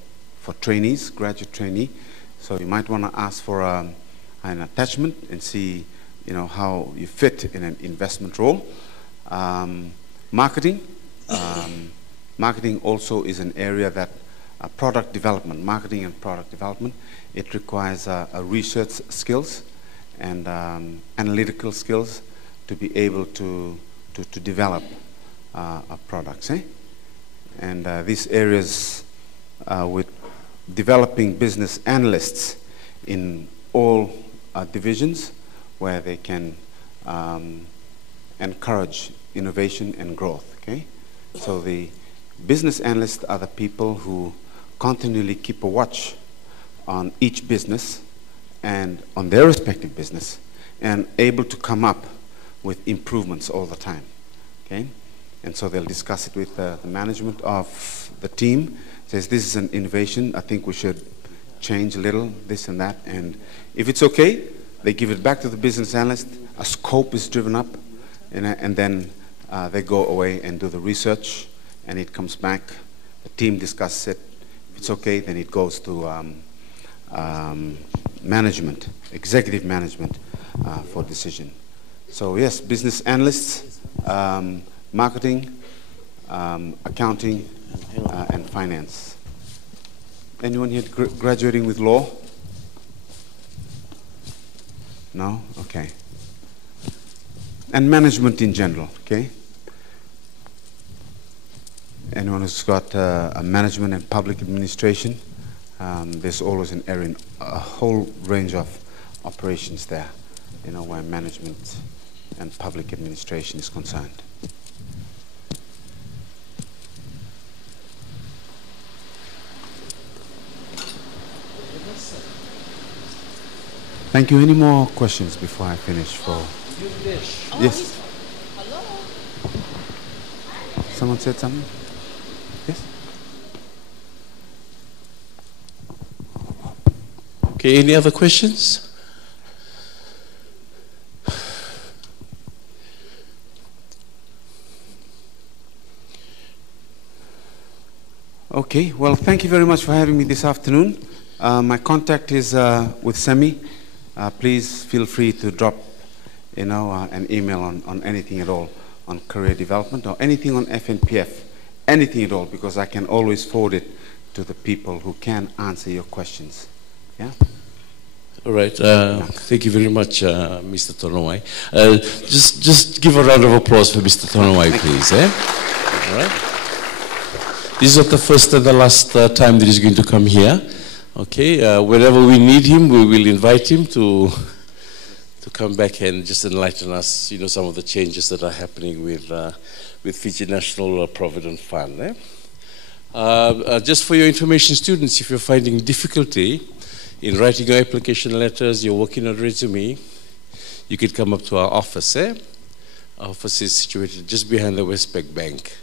trainees, graduate trainee. So you might want to ask for an attachment and see, you know, how you fit in an investment role. Marketing. Marketing also is an area that product development, marketing and product development, it requires research skills and analytical skills to be able to develop products. And these areas with developing business analysts in all divisions where they can encourage innovation and growth. Okay, so the business analysts are the people who continually keep a watch on each business and on their respective business and able to come up with improvements all the time. Okay, and so they'll discuss it with the management of the team. Says this is an innovation, I think we should change a little, this and that, and if it's okay, they give it back to the business analyst, a scope is driven up, and then they go away and do the research, and it comes back, the team discusses it, if it's okay, then it goes to management, executive management, for decision. So yes, business analysts, marketing, accounting, and finance. Anyone here graduating with law? No? Okay. And management in general, okay? Anyone who's got a management and public administration, there's always an area in a whole range of operations there, you know, where management and public administration is concerned. Thank you. Any more questions before I finish for? Yes. Hello. Someone said something? Yes? Okay, any other questions? Okay, well, thank you very much for having me this afternoon. My contact is with Semi. Please feel free to drop, you know, an email on anything at all, on career development or anything on FNPF, anything at all, because I can always forward it to the people who can answer your questions. Yeah? All right. Thank you very much, Mr. Tonowai. Just give a round of applause for Mr. Tonowai, please. All right. This is not the first and the last time that he's going to come here. Okay. Whenever we need him, we will invite him to come back and just enlighten us, you know, some of the changes that are happening with Fiji National Provident Fund. Just for your information, students, if you're finding difficulty in writing your application letters, you're working on a resume, you could come up to our office. Our office is situated just behind the Westpac Bank.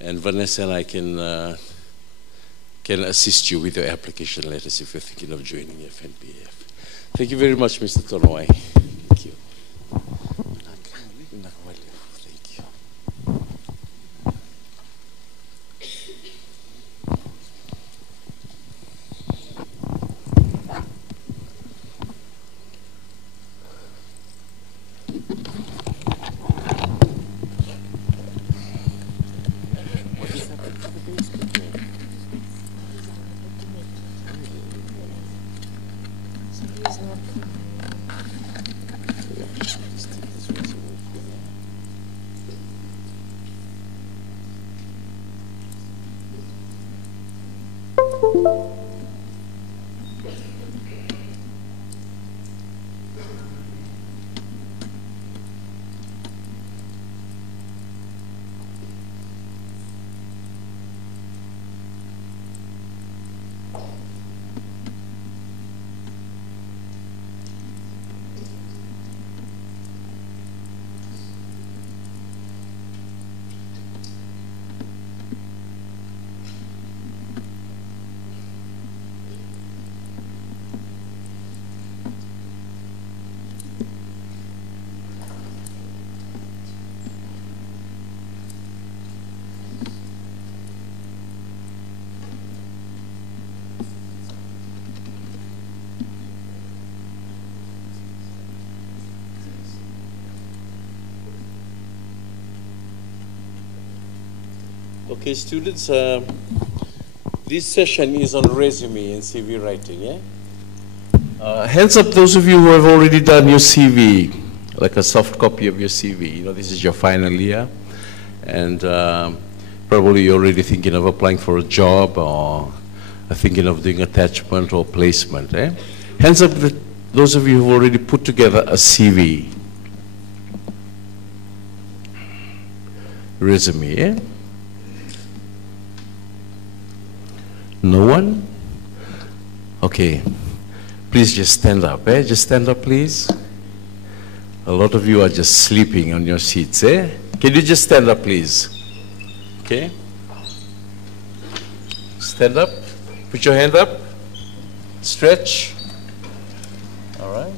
And Vanessa and I can assist you with your application letters if you're thinking of joining FNPF. Thank you very much, Mr. Tonowai. Thank you. Thank you. Okay, students, this session is on resume and CV writing, yeah? Hands up those of you who have already done your CV, like a soft copy of your CV. You know, this is your final year, and probably you're already thinking of applying for a job or thinking of doing attachment or placement, eh? Hands up those of you who have already put together a CV. Resume, eh? No one? Okay. Please just stand up, eh? Just stand up, please. A lot of you are just sleeping on your seats, eh? Can you just stand up, please? Okay. Stand up. Put your hand up. Stretch. All right.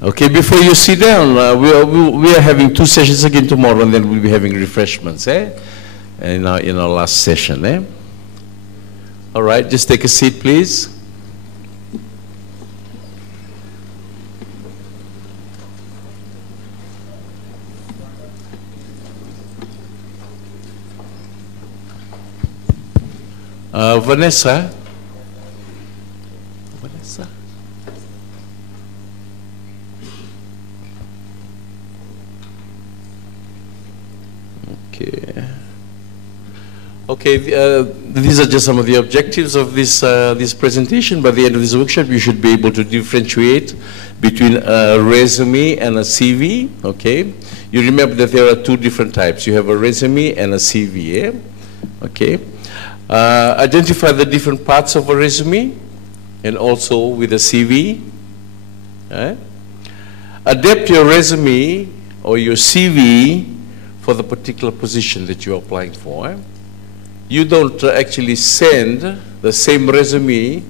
Okay, before you sit down, we are having 2 sessions again tomorrow, and then we'll be having refreshments, eh? In our last session, eh? All right, just take a seat, please. Vanessa? Vanessa? Okay. Okay, these are just some of the objectives of this, this presentation. By the end of this workshop, you should be able to differentiate between a resume and a CV, okay? You remember that there are two different types. You have a resume and a CV, eh? Okay? Identify the different parts of a resume and also with a CV. Eh? Adapt your resume or your CV for the particular position that you're applying for. Eh? You don't actually send the same resume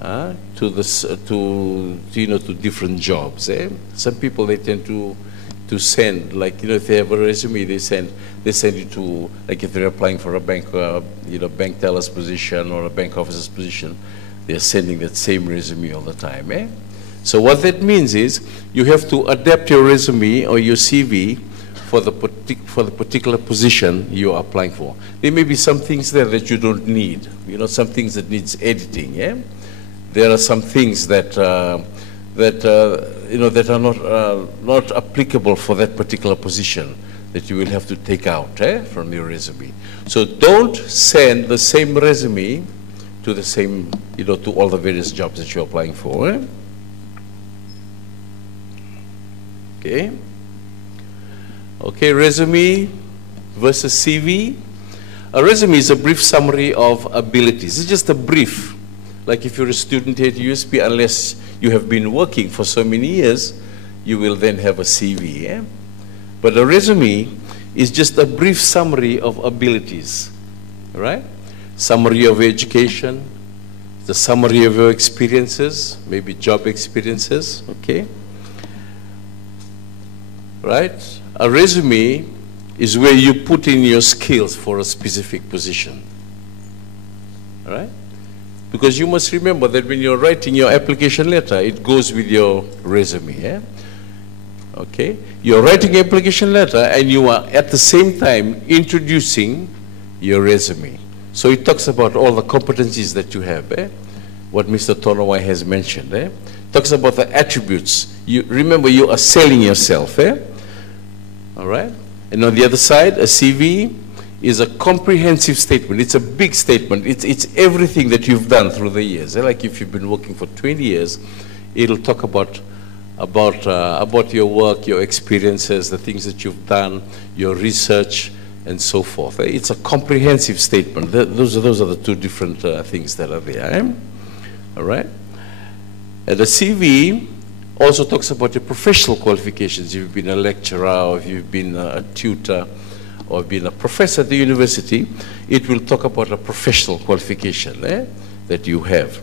to different jobs. Eh? Some people, they tend to send, like, if they have a resume, they send it to, like, if they're applying for a bank, bank teller's position or a bank officer's position, they're sending that same resume all the time. Eh? So what that means is you have to adapt your resume or your CV for the particular position you're applying for. There may be some things there that you don't need, some things that needs editing. Yeah? There are some things that that are not applicable for that particular position that you will have to take out from your resume. So don't send the same resume to the same, to all the various jobs that you're applying for. Eh? Okay. Okay, resume versus CV. A resume is a brief summary of abilities. It's just a brief. Like if you're a student at USP, unless you have been working for so many years, you will then have a CV. Eh? But a resume is just a brief summary of abilities, right? Summary of your education, the summary of your experiences, maybe job experiences, okay? Right? A resume is where you put in your skills for a specific position, all right? Because you must remember that when you're writing your application letter, it goes with your resume, yeah? Okay? You're writing an application letter and you are at the same time introducing your resume. So it talks about all the competencies that you have, what Mr. Tonawai has mentioned. Talks about the attributes. You remember, you are selling yourself. All right? And on the other side, a CV is a comprehensive statement. It's a big statement. It's everything that you've done through the years. Like if you've been working for 20 years, it'll talk about your work, your experiences, the things that you've done, your research, and so forth. It's a comprehensive statement. Those are the two different things that are there. All right? And the CV also talks about your professional qualifications. If you've been a lecturer, or if you've been a tutor, or been a professor at the university, it will talk about a professional qualification that you have.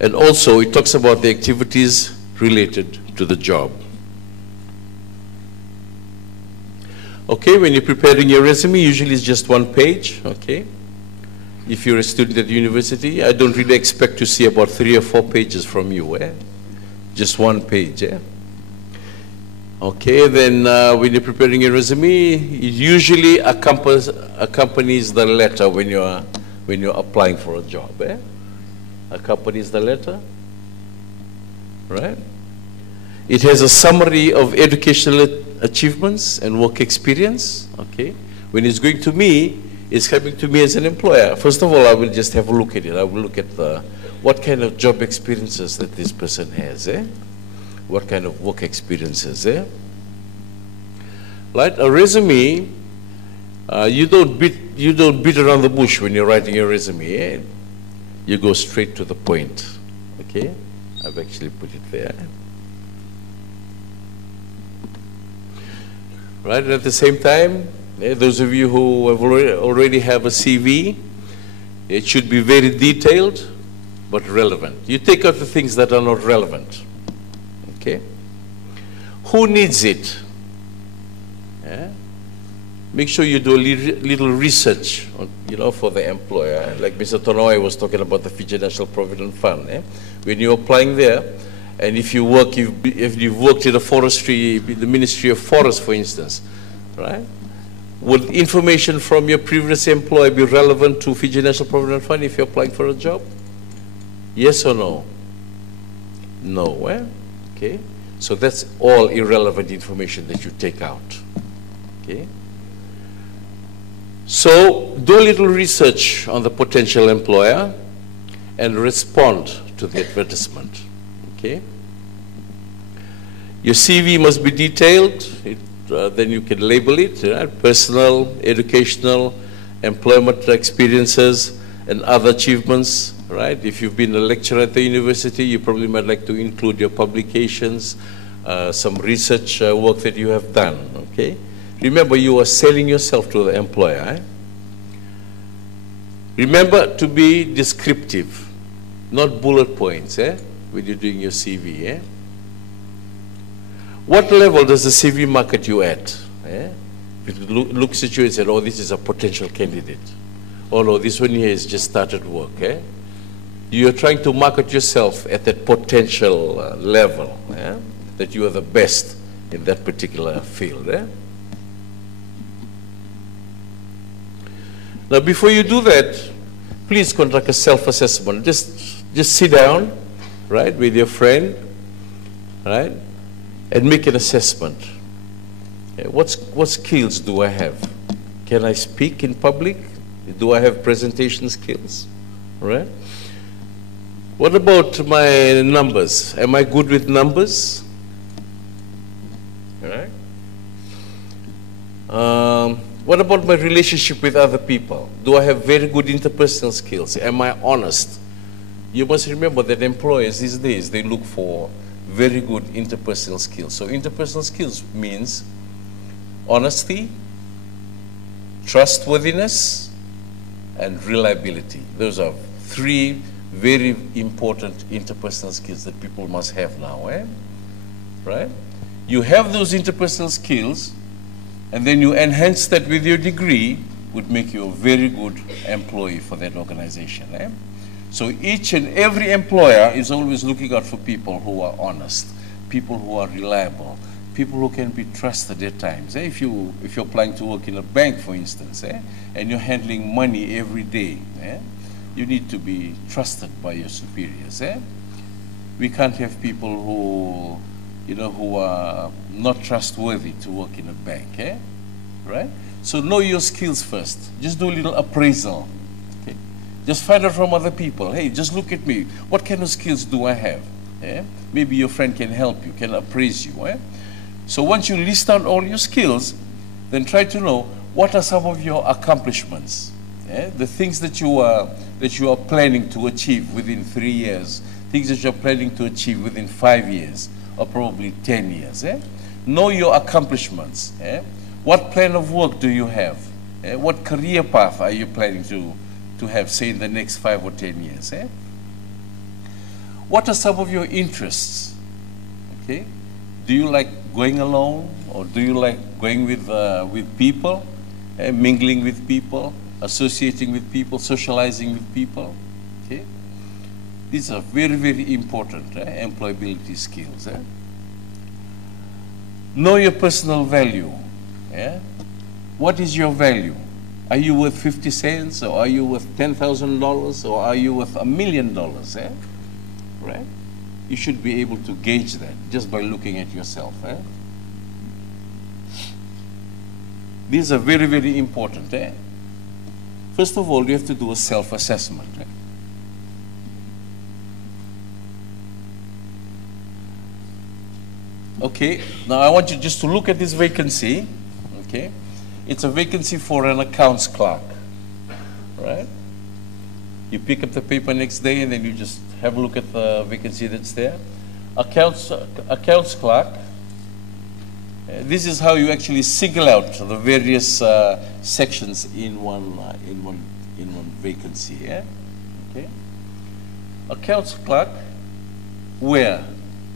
And also, it talks about the activities related to the job. Okay, when you're preparing your resume, usually it's just one page, okay? If you're a student at the university, I don't really expect to see about 3 or 4 pages from you, Just one page, Okay, then when you're preparing your resume, it usually accompanies the letter when you're applying for a job, Accompanies the letter, right? It has a summary of educational achievements and work experience, okay? When it's going to me, it's coming to me as an employer. First of all, I will just have a look at it. I will look at what kind of job experiences that this person has, What kind of work experiences, Right? A resume, you don't beat around the bush when you're writing your resume, You go straight to the point, okay? I've actually put it there. Right, and at the same time, those of you who have already have a CV, it should be very detailed, but relevant. You take out the things that are not relevant, okay? Who needs it? Make sure you do a little research, for the employer. Like Mr. Tonoi was talking about the Fiji National Provident Fund. When you're applying there, and if you've worked in the Ministry of Forest, for instance, right? Would information from your previous employer be relevant to Fiji National Provident Fund if you're applying for a job? Yes or no? No, eh? Okay. So that's all irrelevant information that you take out. Okay. So do a little research on the potential employer and respond to the advertisement. Okay. Your CV must be detailed. Then you can label it, personal, educational, employment experiences, and other achievements, right? If you've been a lecturer at the university, you probably might like to include your publications, some research work that you have done, okay? Remember, you are selling yourself to the employer. Eh? Remember to be descriptive, not bullet points, when you're doing your CV, What level does the CV market you at? If it looks at you and said, oh, this is a potential candidate. Oh, no, this one here has just started work. You're trying to market yourself at that potential level, that you are the best in that particular field. Now, before you do that, please conduct a self-assessment. Just sit down, right, with your friend, right? And make an assessment. What skills do I have? Can I speak in public? Do I have presentation skills? Right? What about my numbers? Am I good with numbers? Right? What about my relationship with other people? Do I have very good interpersonal skills? Am I honest? You must remember that employers these days, they look for very good interpersonal skills. So interpersonal skills means honesty, trustworthiness, and reliability. Those are three very important interpersonal skills that people must have now, right? You have those interpersonal skills, and then you enhance that with your degree, would make you a very good employee for that organization. So each and every employer is always looking out for people who are honest, people who are reliable, people who can be trusted at times. If you're applying to work in a bank, for instance, and you're handling money every day, you need to be trusted by your superiors. We can't have people who are not trustworthy to work in a bank, right? So know your skills first. Just do a little appraisal. Just find out from other people. Hey, just look at me. What kind of skills do I have? Maybe your friend can help you, can appraise you. So once you list out all your skills, then try to know what are some of your accomplishments. The things that you are planning to achieve within 3 years, things that you're planning to achieve within 5 years, or probably 10 years. Know your accomplishments. What plan of work do you have? What career path are you planning to have, say, in the next 5 or 10 years? What are some of your interests? Okay, do you like going alone, or do you like going with people, mingling with people, associating with people, socializing with people? Okay, these are very, very important employability skills. Know your personal value. What is your value? Are you worth 50 cents, or are you worth $10,000, or are you worth $1 million? Right? You should be able to gauge that just by looking at yourself. These are very, very important. First of all, you have to do a self-assessment. Okay, now I want you just to look at this vacancy. Okay. It's a vacancy for an accounts clerk, right? You pick up the paper next day and then you just have a look at the vacancy that's there. Accounts clerk. This is how you actually single out the various sections in one vacancy. Okay. Accounts clerk. Where?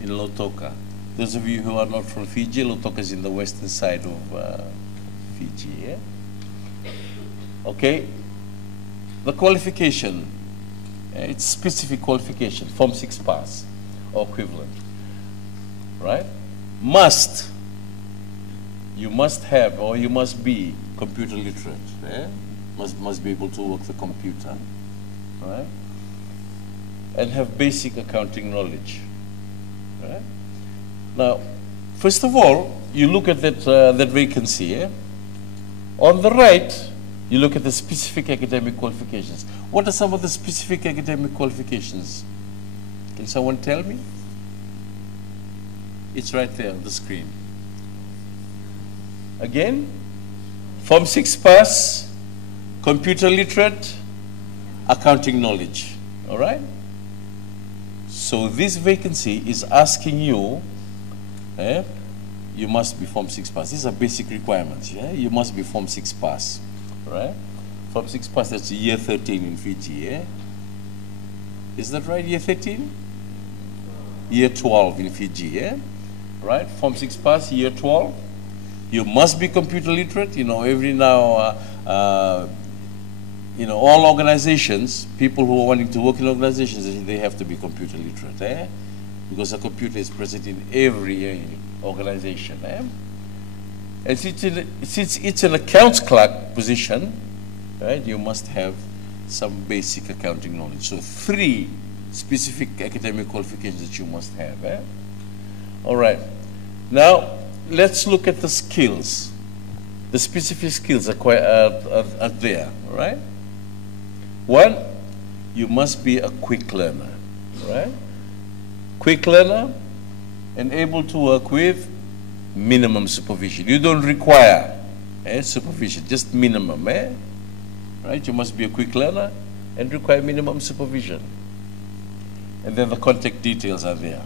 In Lautoka. Those of you who are not from Fiji, Lautoka is in the western side of Fiji. Okay. The qualification. It's specific qualification, Form 6 pass or equivalent. Right? Must. you must have or you must be computer literate. Must be able to work the computer, right? And have basic accounting knowledge, right? Now, first of all, you look at that vacancy. On the right, you look at the specific academic qualifications. What are some of the specific academic qualifications? Can someone tell me? It's right there on the screen. Again, Form 6 pass, computer literate, accounting knowledge. All right? So this vacancy is asking you, you must be Form 6 pass. These are basic requirements. You must be Form 6 pass. Right? Form 6 pass, that's year 13 in Fiji. Is that right, year 13? Year 12 in Fiji. Right? Form 6 pass, year 12. You must be computer literate. You know, every now, all organizations, people who are wanting to work in organizations, they have to be computer literate, because a computer is present in every organization. And since it's an accounts clerk position, right, you must have some basic accounting knowledge. So 3 specific academic qualifications that you must have. All right. Now, let's look at the skills. The specific skills are there, right? 1, you must be a quick learner, right? Quick learner and able to work with minimum supervision. You don't require supervision, just minimum, right? You must be a quick learner and require minimum supervision. And then the contact details are there.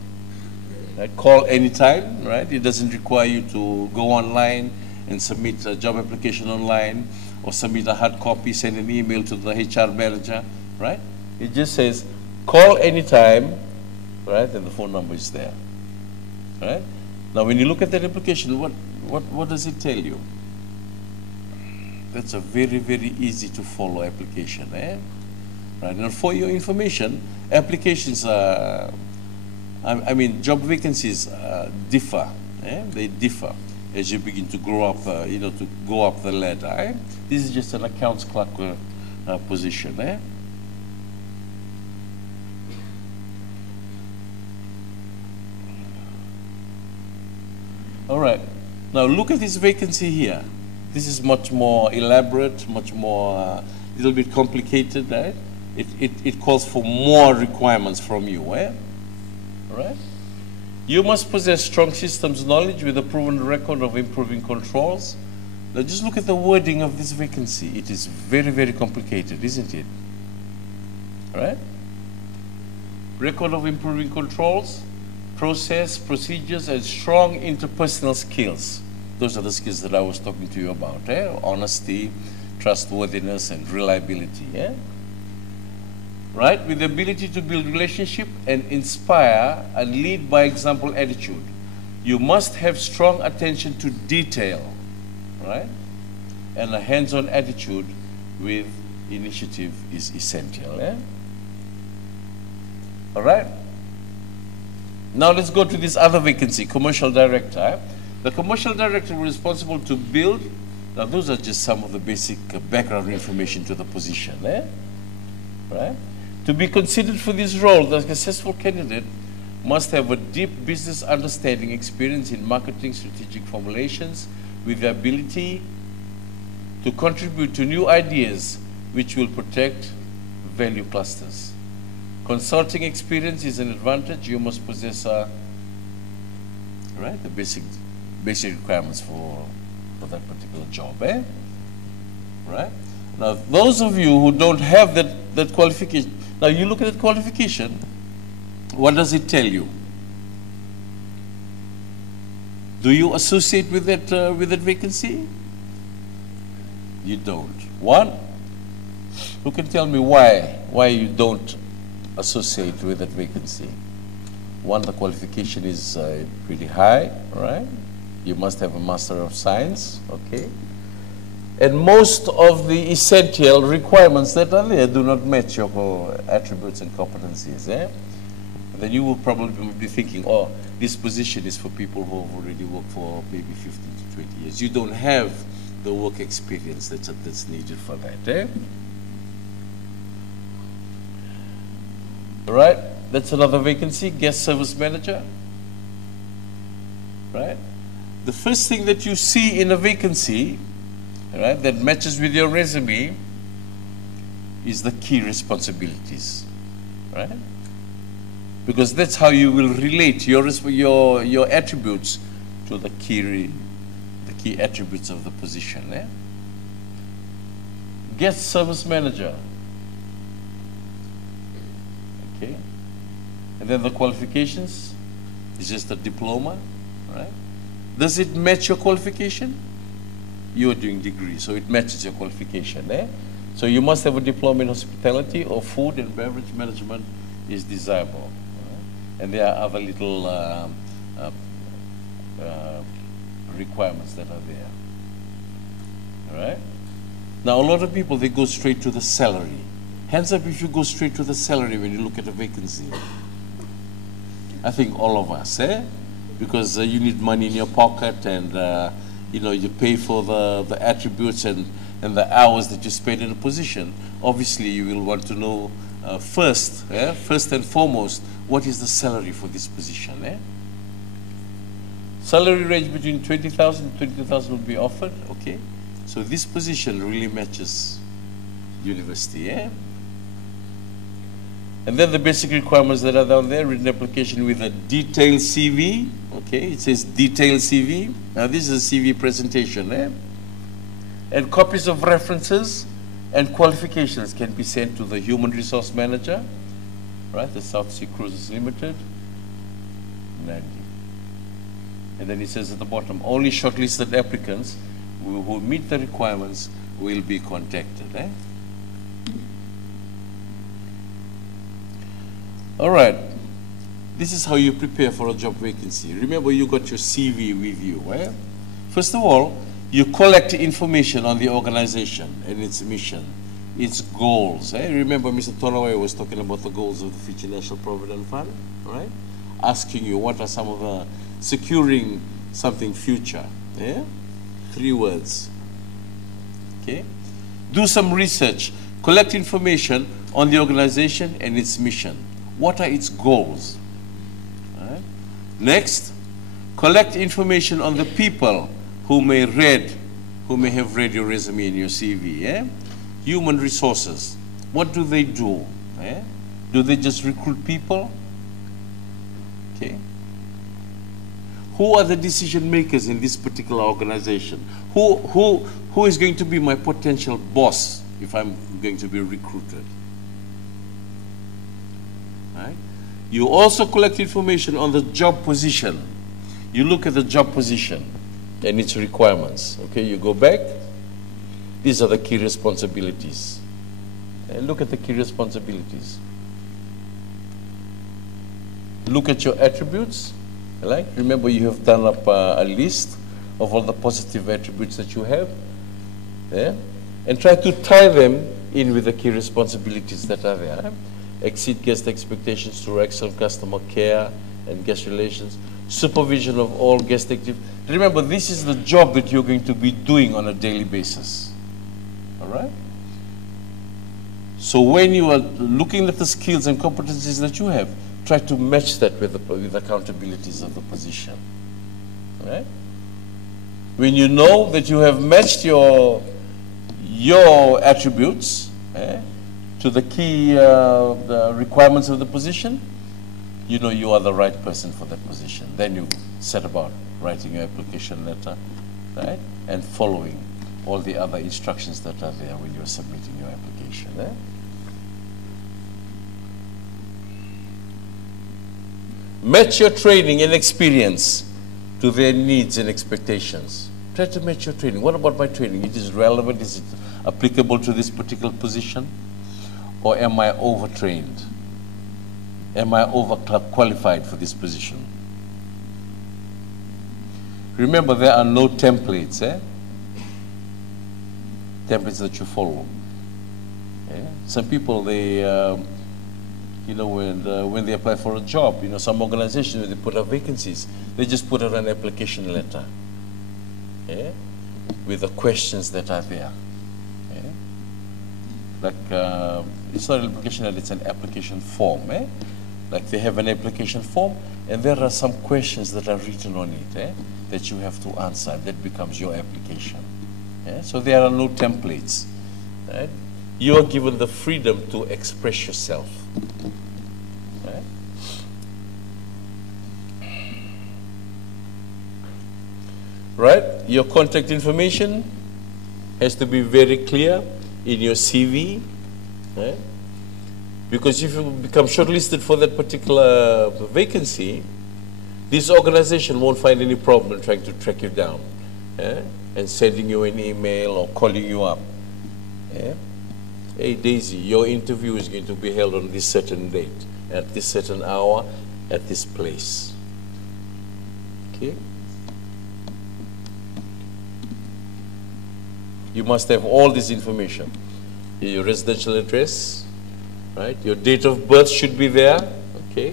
Right? Call anytime, right? It doesn't require you to go online and submit a job application online or submit a hard copy, send an email to the HR manager, right? It just says, call anytime, right? And the phone number is there, right? Now, when you look at that application, what does it tell you? That's a very, very easy to follow application, Right? Now, for your information, applications job vacancies differ. They differ as you begin to grow up, to go up the ladder. This is just an accounts clerk position. All right. Now look at this vacancy here. This is much more elaborate, much more, little bit complicated, right? It calls for more requirements from you, Right? You must possess strong systems knowledge with a proven record of improving controls. Now just look at the wording of this vacancy. It is very, very complicated, isn't it? Right? Record of improving controls, process, procedures, and strong interpersonal skills. Those are the skills that I was talking to you about. Honesty, trustworthiness, and reliability. Right? With the ability to build relationship and inspire and lead by example attitude. You must have strong attention to detail, right? And a hands-on attitude with initiative is essential. All right? Now let's go to this other vacancy, commercial director. The commercial director responsible to build, now those are just some of the basic background information to the position. Right? To be considered for this role, the successful candidate must have a deep business understanding, experience in marketing strategic formulations, with the ability to contribute to new ideas which will protect value clusters. Consulting experience is an advantage. You must possess the basic requirements for that particular job. Right? Now, those of you who don't have that qualification, now you look at that qualification, what does it tell you? Do you associate with that vacancy? You don't. One, who can tell me why you don't associate with that vacancy? One, the qualification is pretty high, right? You must have a Master of Science, okay? And most of the essential requirements that are there do not match your attributes and competencies. then you will probably be thinking, oh, this position is for people who have already worked for maybe 15 to 20 years. You don't have the work experience that's needed for that. Eh? All right, that's another vacancy, guest service manager. Right? The first thing that you see in a vacancy, right, that matches with your resume is the key responsibilities, right? Because that's how you will relate your attributes to the key attributes of the position. Eh? Guest service manager. Okay. And then the qualifications is just a diploma, right? Does it match your qualification? You're doing degree, so it matches your qualification. Eh? So you must have a diploma in hospitality or food and beverage management is desirable. And there are other little requirements that are there. All right? Now, a lot of people, they go straight to the salary. Hands up if you go straight to the salary when you look at a vacancy. I think all of us, eh? Because you need money in your pocket, and you know, you pay for the attributes and the hours that you spend in a position. Obviously, you will want to know first and foremost, what is the salary for this position? Eh? Salary range between 20,000 and 22,000 will be offered. Okay, so this position really matches university. Eh? And then the basic requirements that are down there: written application with a detailed CV. Okay, it says detailed CV. Now this is a CV presentation. Eh? And copies of references and qualifications can be sent to the human resource manager, right, the South Sea Cruises Limited, Nandi. And then it says at the bottom, only shortlisted applicants who meet the requirements will be contacted. Eh? All right, this is how you prepare for a job vacancy. Remember, you got your CV with you. Eh? First of all, you collect information on the organization and its mission, its goals. Eh? Remember, Mr. Tonaway was talking about the goals of the Fiji National Provident Fund, right? Asking you what are some of the securing something future. Eh? 3 words. Okay? Do some research. Collect information on the organization and its mission. What are its goals? Right? Next, collect information on the people who may have read your resume and your CV. Eh? Human resources. What do they do? Eh? Do they just recruit people? Okay. Who are the decision makers in this particular organization? Who is going to be my potential boss if I'm going to be recruited? Right? You also collect information on the job position. You look at the job position and its requirements. Okay, you go back. These are the key responsibilities. And look at the key responsibilities. Look at your attributes. Right? Remember, you have done up a list of all the positive attributes that you have. Yeah? And try to tie them in with the key responsibilities that are there. Exceed guest expectations through excellent customer care and guest relations. Supervision of all guest activities. Remember, this is the job that you're going to be doing on a daily basis. All right? So when you are looking at the skills and competencies that you have, try to match that with the accountabilities of the position. All right? When you know that you have matched your attributes to the key the requirements of the position, you know you are the right person for that position. Then you set about writing your application letter, right? And following all the other instructions that are there when you're submitting your application. Match your training and experience to their needs and expectations. Try to match your training. What about my training? It is relevant? Is it applicable to this particular position? Or am I overtrained? Am I overqualified for this position? Remember, there are no templates, templates that you follow. Some people, they you know, when they apply for a job, you know, some organizations, when they put out vacancies, they just put out an application letter, yeah, with the questions that are there. Yeah? Like, it's not an application letter, it's an application form. Eh? Like they have an application form, and there are some questions that are written on it, eh, that you have to answer. That becomes your application. Yeah? So there are no templates. Right? You are given the freedom to express yourself. Right? Right? Your contact information has to be very clear in your CV. Right? Because if you become shortlisted for that particular vacancy, this organization won't find any problem trying to track you down, and sending you an email or calling you up. Yeah? Hey Daisy, your interview is going to be held on this certain date, at this certain hour, at this place. Okay? You must have all this information. Your residential address, right? Your date of birth should be there, okay?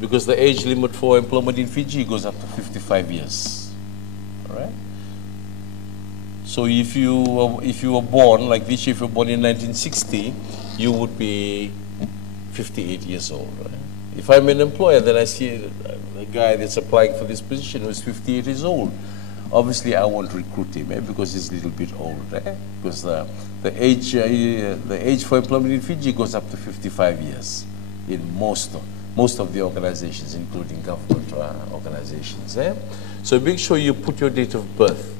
Because the age limit for employment in Fiji goes up to 55 years, all right? So if you were born, like this, if you were born in 1960, you would be 58 years old, right? If I'm an employer, then I see a guy that's applying for this position who's 58 years old. Obviously, I won't recruit him, because he's a little bit old, because the age for employment in Fiji goes up to 55 years in most of the organizations, including government organizations. So make sure you put your date of birth.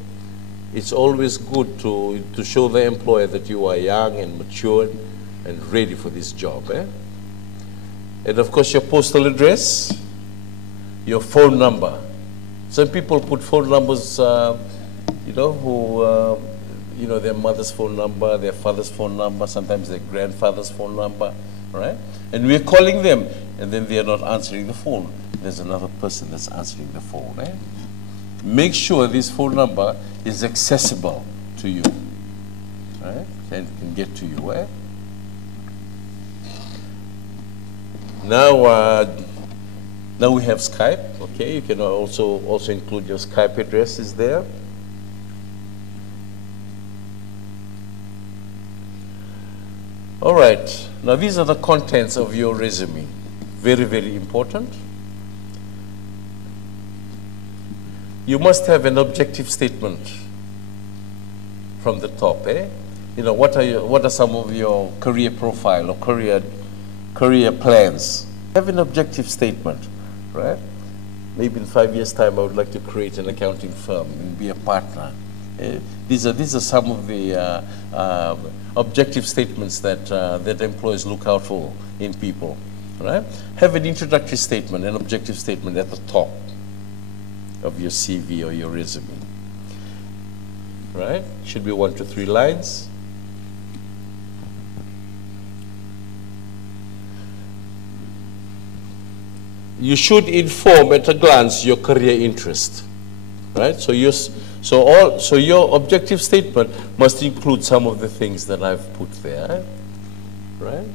It's always good to show the employer that you are young and matured and ready for this job. And of course, your postal address, your phone number. Some people put phone numbers, you know, who, you know, their mother's phone number, their father's phone number, sometimes their grandfather's phone number, right? And we're calling them, and then they're not answering the phone. There's another person that's answering the phone. Make sure this phone number is accessible to you, right? And can get to you. Now we have Skype, okay? You can also include your Skype addresses there. All right, now these are the contents of your resume. Very, very important. You must have an objective statement from the top, You know, what are some of your career profile or career plans? Have an objective statement. Right? Maybe in 5 years' time, I would like to create an accounting firm and be a partner. These are some of the objective statements that employers look out for in people. Right? Have an introductory statement, an objective statement at the top of your CV or your resume. Right? Should be 1 to 3 lines. You should inform at a glance your career interest, right? So your objective statement must include some of the things that I've put there, right?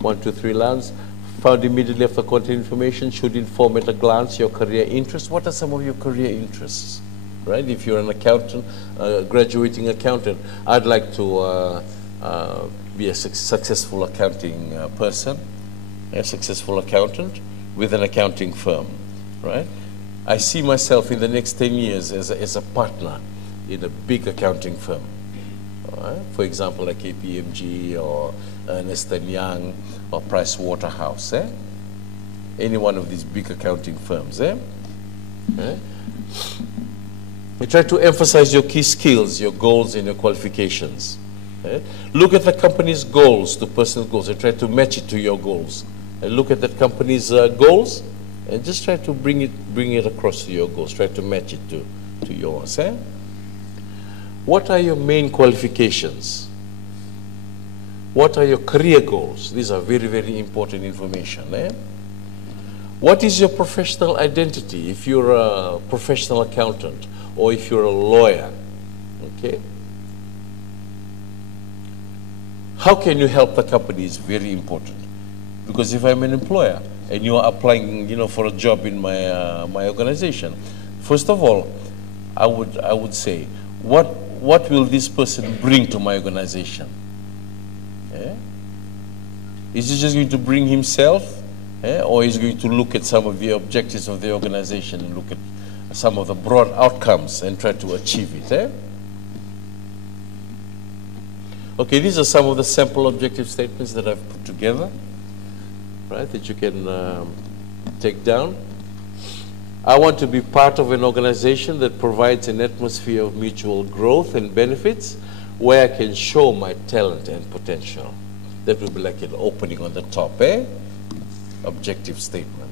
1 to 3 lines. Found immediately after content information, should inform at a glance your career interest. What are some of your career interests, right? If you're an accountant, graduating accountant, I'd like to be a successful accounting person, a successful accountant with an accounting firm, right? I see myself in the next 10 years as a partner in a big accounting firm. Right? For example, like KPMG or Ernst & Young or Price Waterhouse. Any one of these big accounting firms. You try to emphasize your key skills, your goals, and your qualifications. Look at the company's goals to personal goals and try to match it to your goals. And look at that company's goals and just try to bring it across to your goals. Try to match it to yours. What are your main qualifications? What are your career goals? These are very, very important information. What is your professional identity if you're a professional accountant or if you're a lawyer? Okay. How can you help the company is very important. Because if I'm an employer and you are applying, for a job in my, my organization, first of all, I would say, what will this person bring to my organization? Yeah? Is he just going to bring himself? Or is he going to look at some of the objectives of the organization and look at some of the broad outcomes and try to achieve it? Okay, these are some of the sample objective statements that I've put together, right, that you can take down. I want to be part of an organization that provides an atmosphere of mutual growth and benefits where I can show my talent and potential. That would be like an opening on the top, objective statement.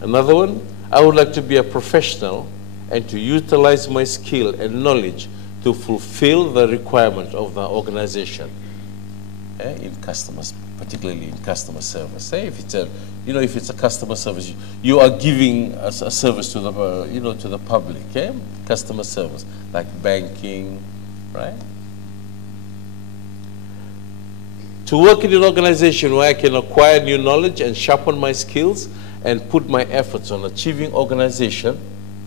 Another one, I would like to be a professional and to utilize my skill and knowledge to fulfill the requirement of the organization in customers, particularly in customer service. If it's a, if it's a customer service, you are giving a service to the, to the public. Customer service, like banking, right? To work in an organization where I can acquire new knowledge and sharpen my skills and put my efforts on achieving organization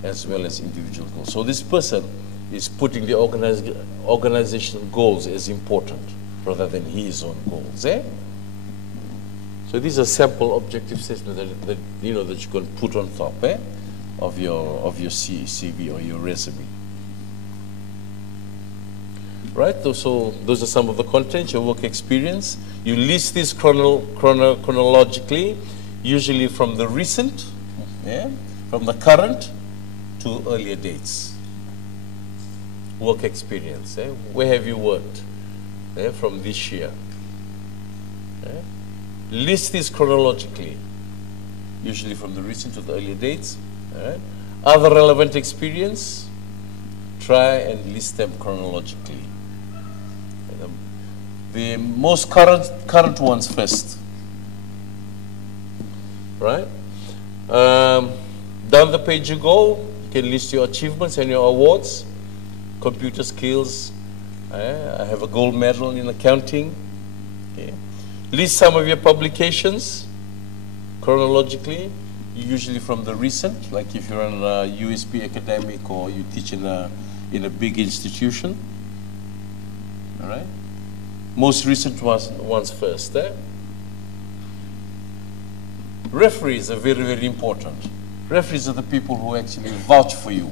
as well as individual goals. So this person is putting the organizational goals as important rather than his own goals. So these are sample objective statements that you can put on top of your CV or your resume. Right, so those are some of the content, your work experience. You list this chronologically, usually from the recent, from the current to earlier dates. Work experience, where have you worked from this year? List this chronologically, usually from the recent to the earlier dates. Other relevant experience, try and list them chronologically. The most current ones first, right? Down the page you go, you can list your achievements and your awards, computer skills. I have a gold medal in accounting. Okay. List some of your publications chronologically, usually from the recent, like if you're an USP academic or you teach in a big institution, all right? Most recent ones first. Referees are very, very important. Referees are the people who actually vouch for you.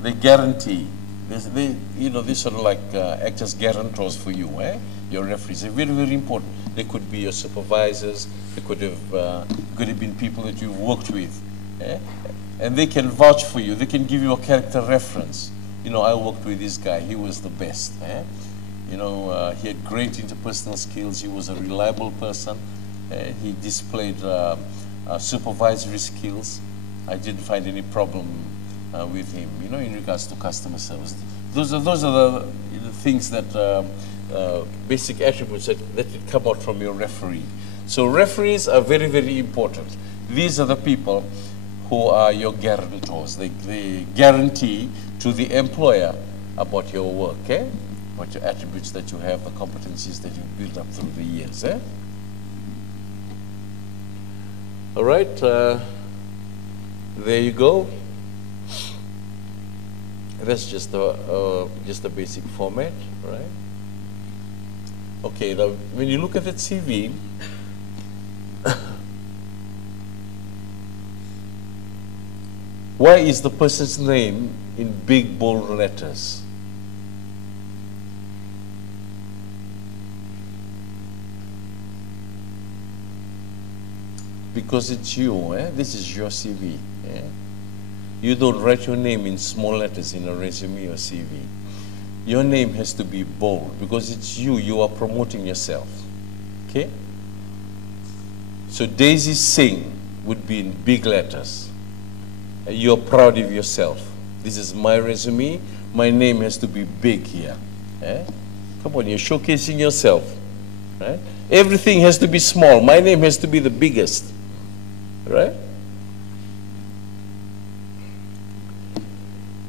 They guarantee. They sort of like act as guarantors for you. Your referees are very, very important. They could be your supervisors. They could have been people that you've worked with. And they can vouch for you. They can give you a character reference. I worked with this guy. He was the best. He had great interpersonal skills. He was a reliable person. He displayed supervisory skills. I didn't find any problem with him, in regards to customer service. Those are the things that, basic attributes that come out from your referee. So referees are very, very important. These are the people who are your guarantors. They guarantee to the employer about your work, about your attributes that you have, the competencies that you've built up through the years. All right, there you go. That's just a basic format, right? Okay, now when you look at that CV, why is the person's name in big bold letters? Because it's you, this is your CV. You don't write your name in small letters in a resume or CV. Your name has to be bold because it's you. You are promoting yourself. Okay? So Daisy Singh would be in big letters. You're proud of yourself. This is my resume. My name has to be big here. Come on, you're showcasing yourself. Right? Everything has to be small. My name has to be the biggest. Right?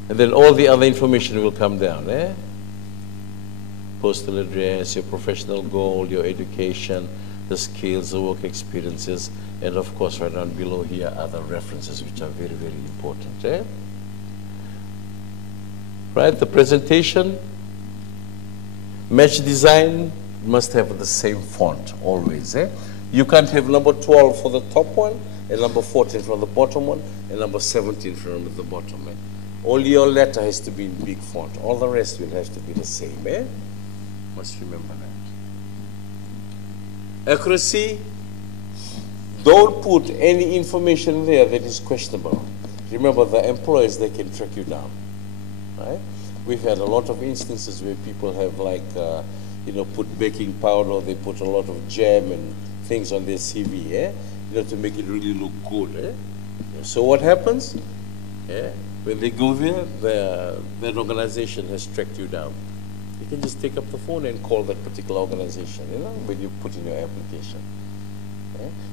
And then all the other information will come down. postal address, your professional goal, your education, the skills, the work experiences, and of course right down below here are the references, which are very, very important. Eh? Right, the presentation, match design must have the same font always. Eh? You can't have number 12 for the top one, and number 14 from the bottom one, and number 17 from the bottom. Eh? Only your letter has to be in big font. All the rest will have to be the same. Eh? Must remember that. Accuracy, don't put any information there that is questionable. Remember, the employers, they can track you down. Right? We've had a lot of instances where people have put baking powder, they put a lot of jam and things on their CV, to make it really look good. So what happens? When they go there, that organization has tracked you down. You can just take up the phone and call that particular organization, when you put in your application.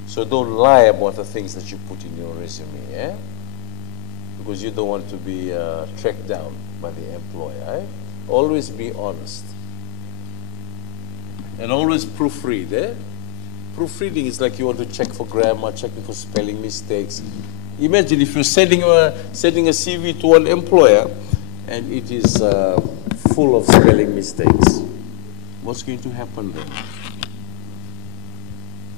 So don't lie about the things that you put in your resume, because you don't want to be tracked down by the employer. Always be honest. And always proofread. Proofreading is like you want to check for grammar, checking for spelling mistakes. Imagine if you're sending a CV to an employer and it is full of spelling mistakes. What's going to happen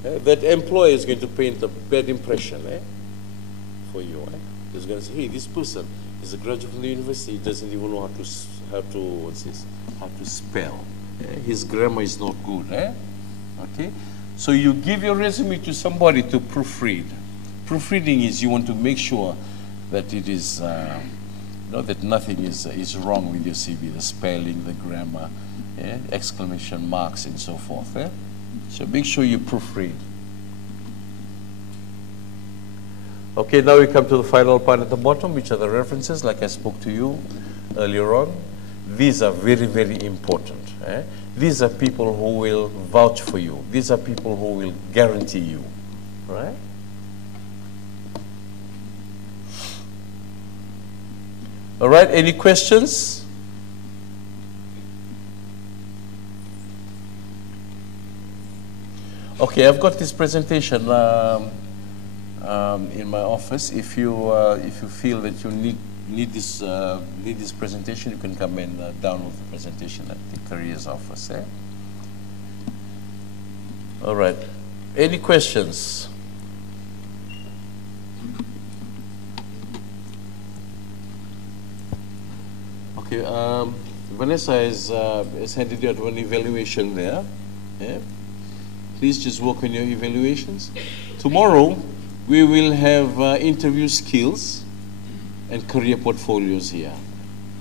then? That employer is going to paint a bad impression for you. He's going to say, hey, this person is a graduate from the university, he doesn't even know how to spell. His grammar is not good. Okay? So you give your resume to somebody to proofread. Proofreading is you want to make sure that it is, that nothing is wrong with your CV, the spelling, the grammar, exclamation marks, and so forth. So make sure you proofread. Okay, now we come to the final part at the bottom, which are the references, like I spoke to you earlier on. These are very, very important. These are people who will vouch for you. These are people who will guarantee you, right? All right, any questions? Okay, I've got this presentation in my office. If you feel that you need this presentation, you can come and download the presentation at the careers office. All right. Any questions? Okay. Vanessa has handed you out one evaluation there. Please just work on your evaluations. Tomorrow, we will have interview skills and career portfolios here.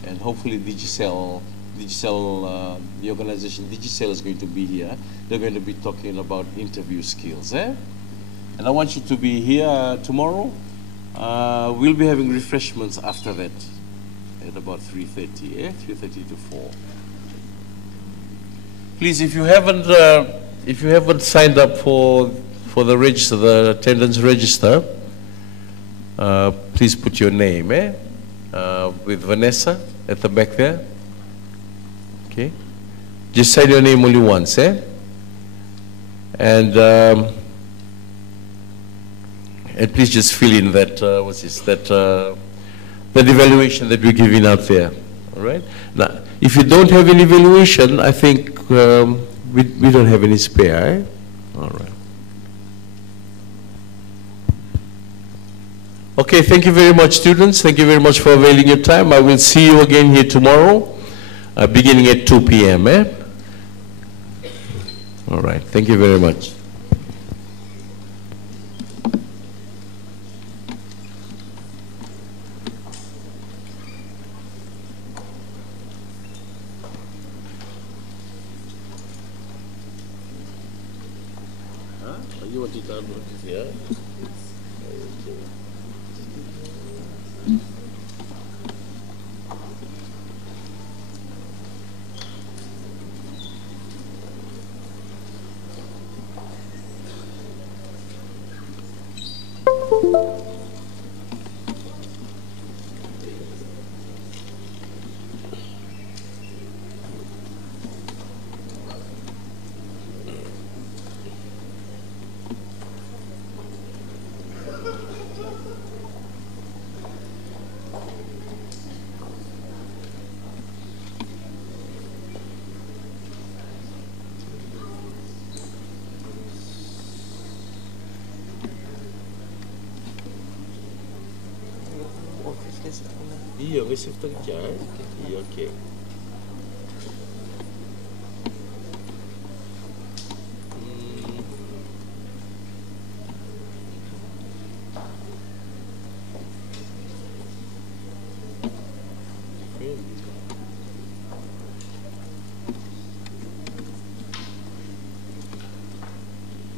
And hopefully Digicel, the organization Digicel is going to be here. They're going to be talking about interview skills. And I want you to be here tomorrow. We'll be having refreshments after that at about 3:30, 3:30 to 4. Please, if you haven't signed up for the register, the attendance register, please put your name with Vanessa at the back there. Okay, just sign your name only once, and please just fill in that that evaluation that we're giving out there. All right. Now, if you don't have an evaluation, I think we don't have any spare. All right. Okay, thank you very much, students. Thank you very much for availing your time. I will see you again here tomorrow, beginning at 2 p.m. All right, thank you very much. You want to download this here? Iya, besok kerja. Iya, okey.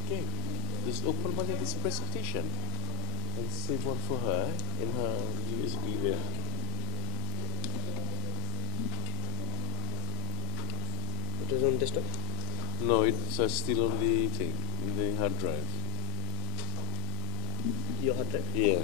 Okay, just open one of this presentation and save one for her in her USB there. It is on desktop? No, it's still on the thing, in the hard drive. Your hard drive? Yeah.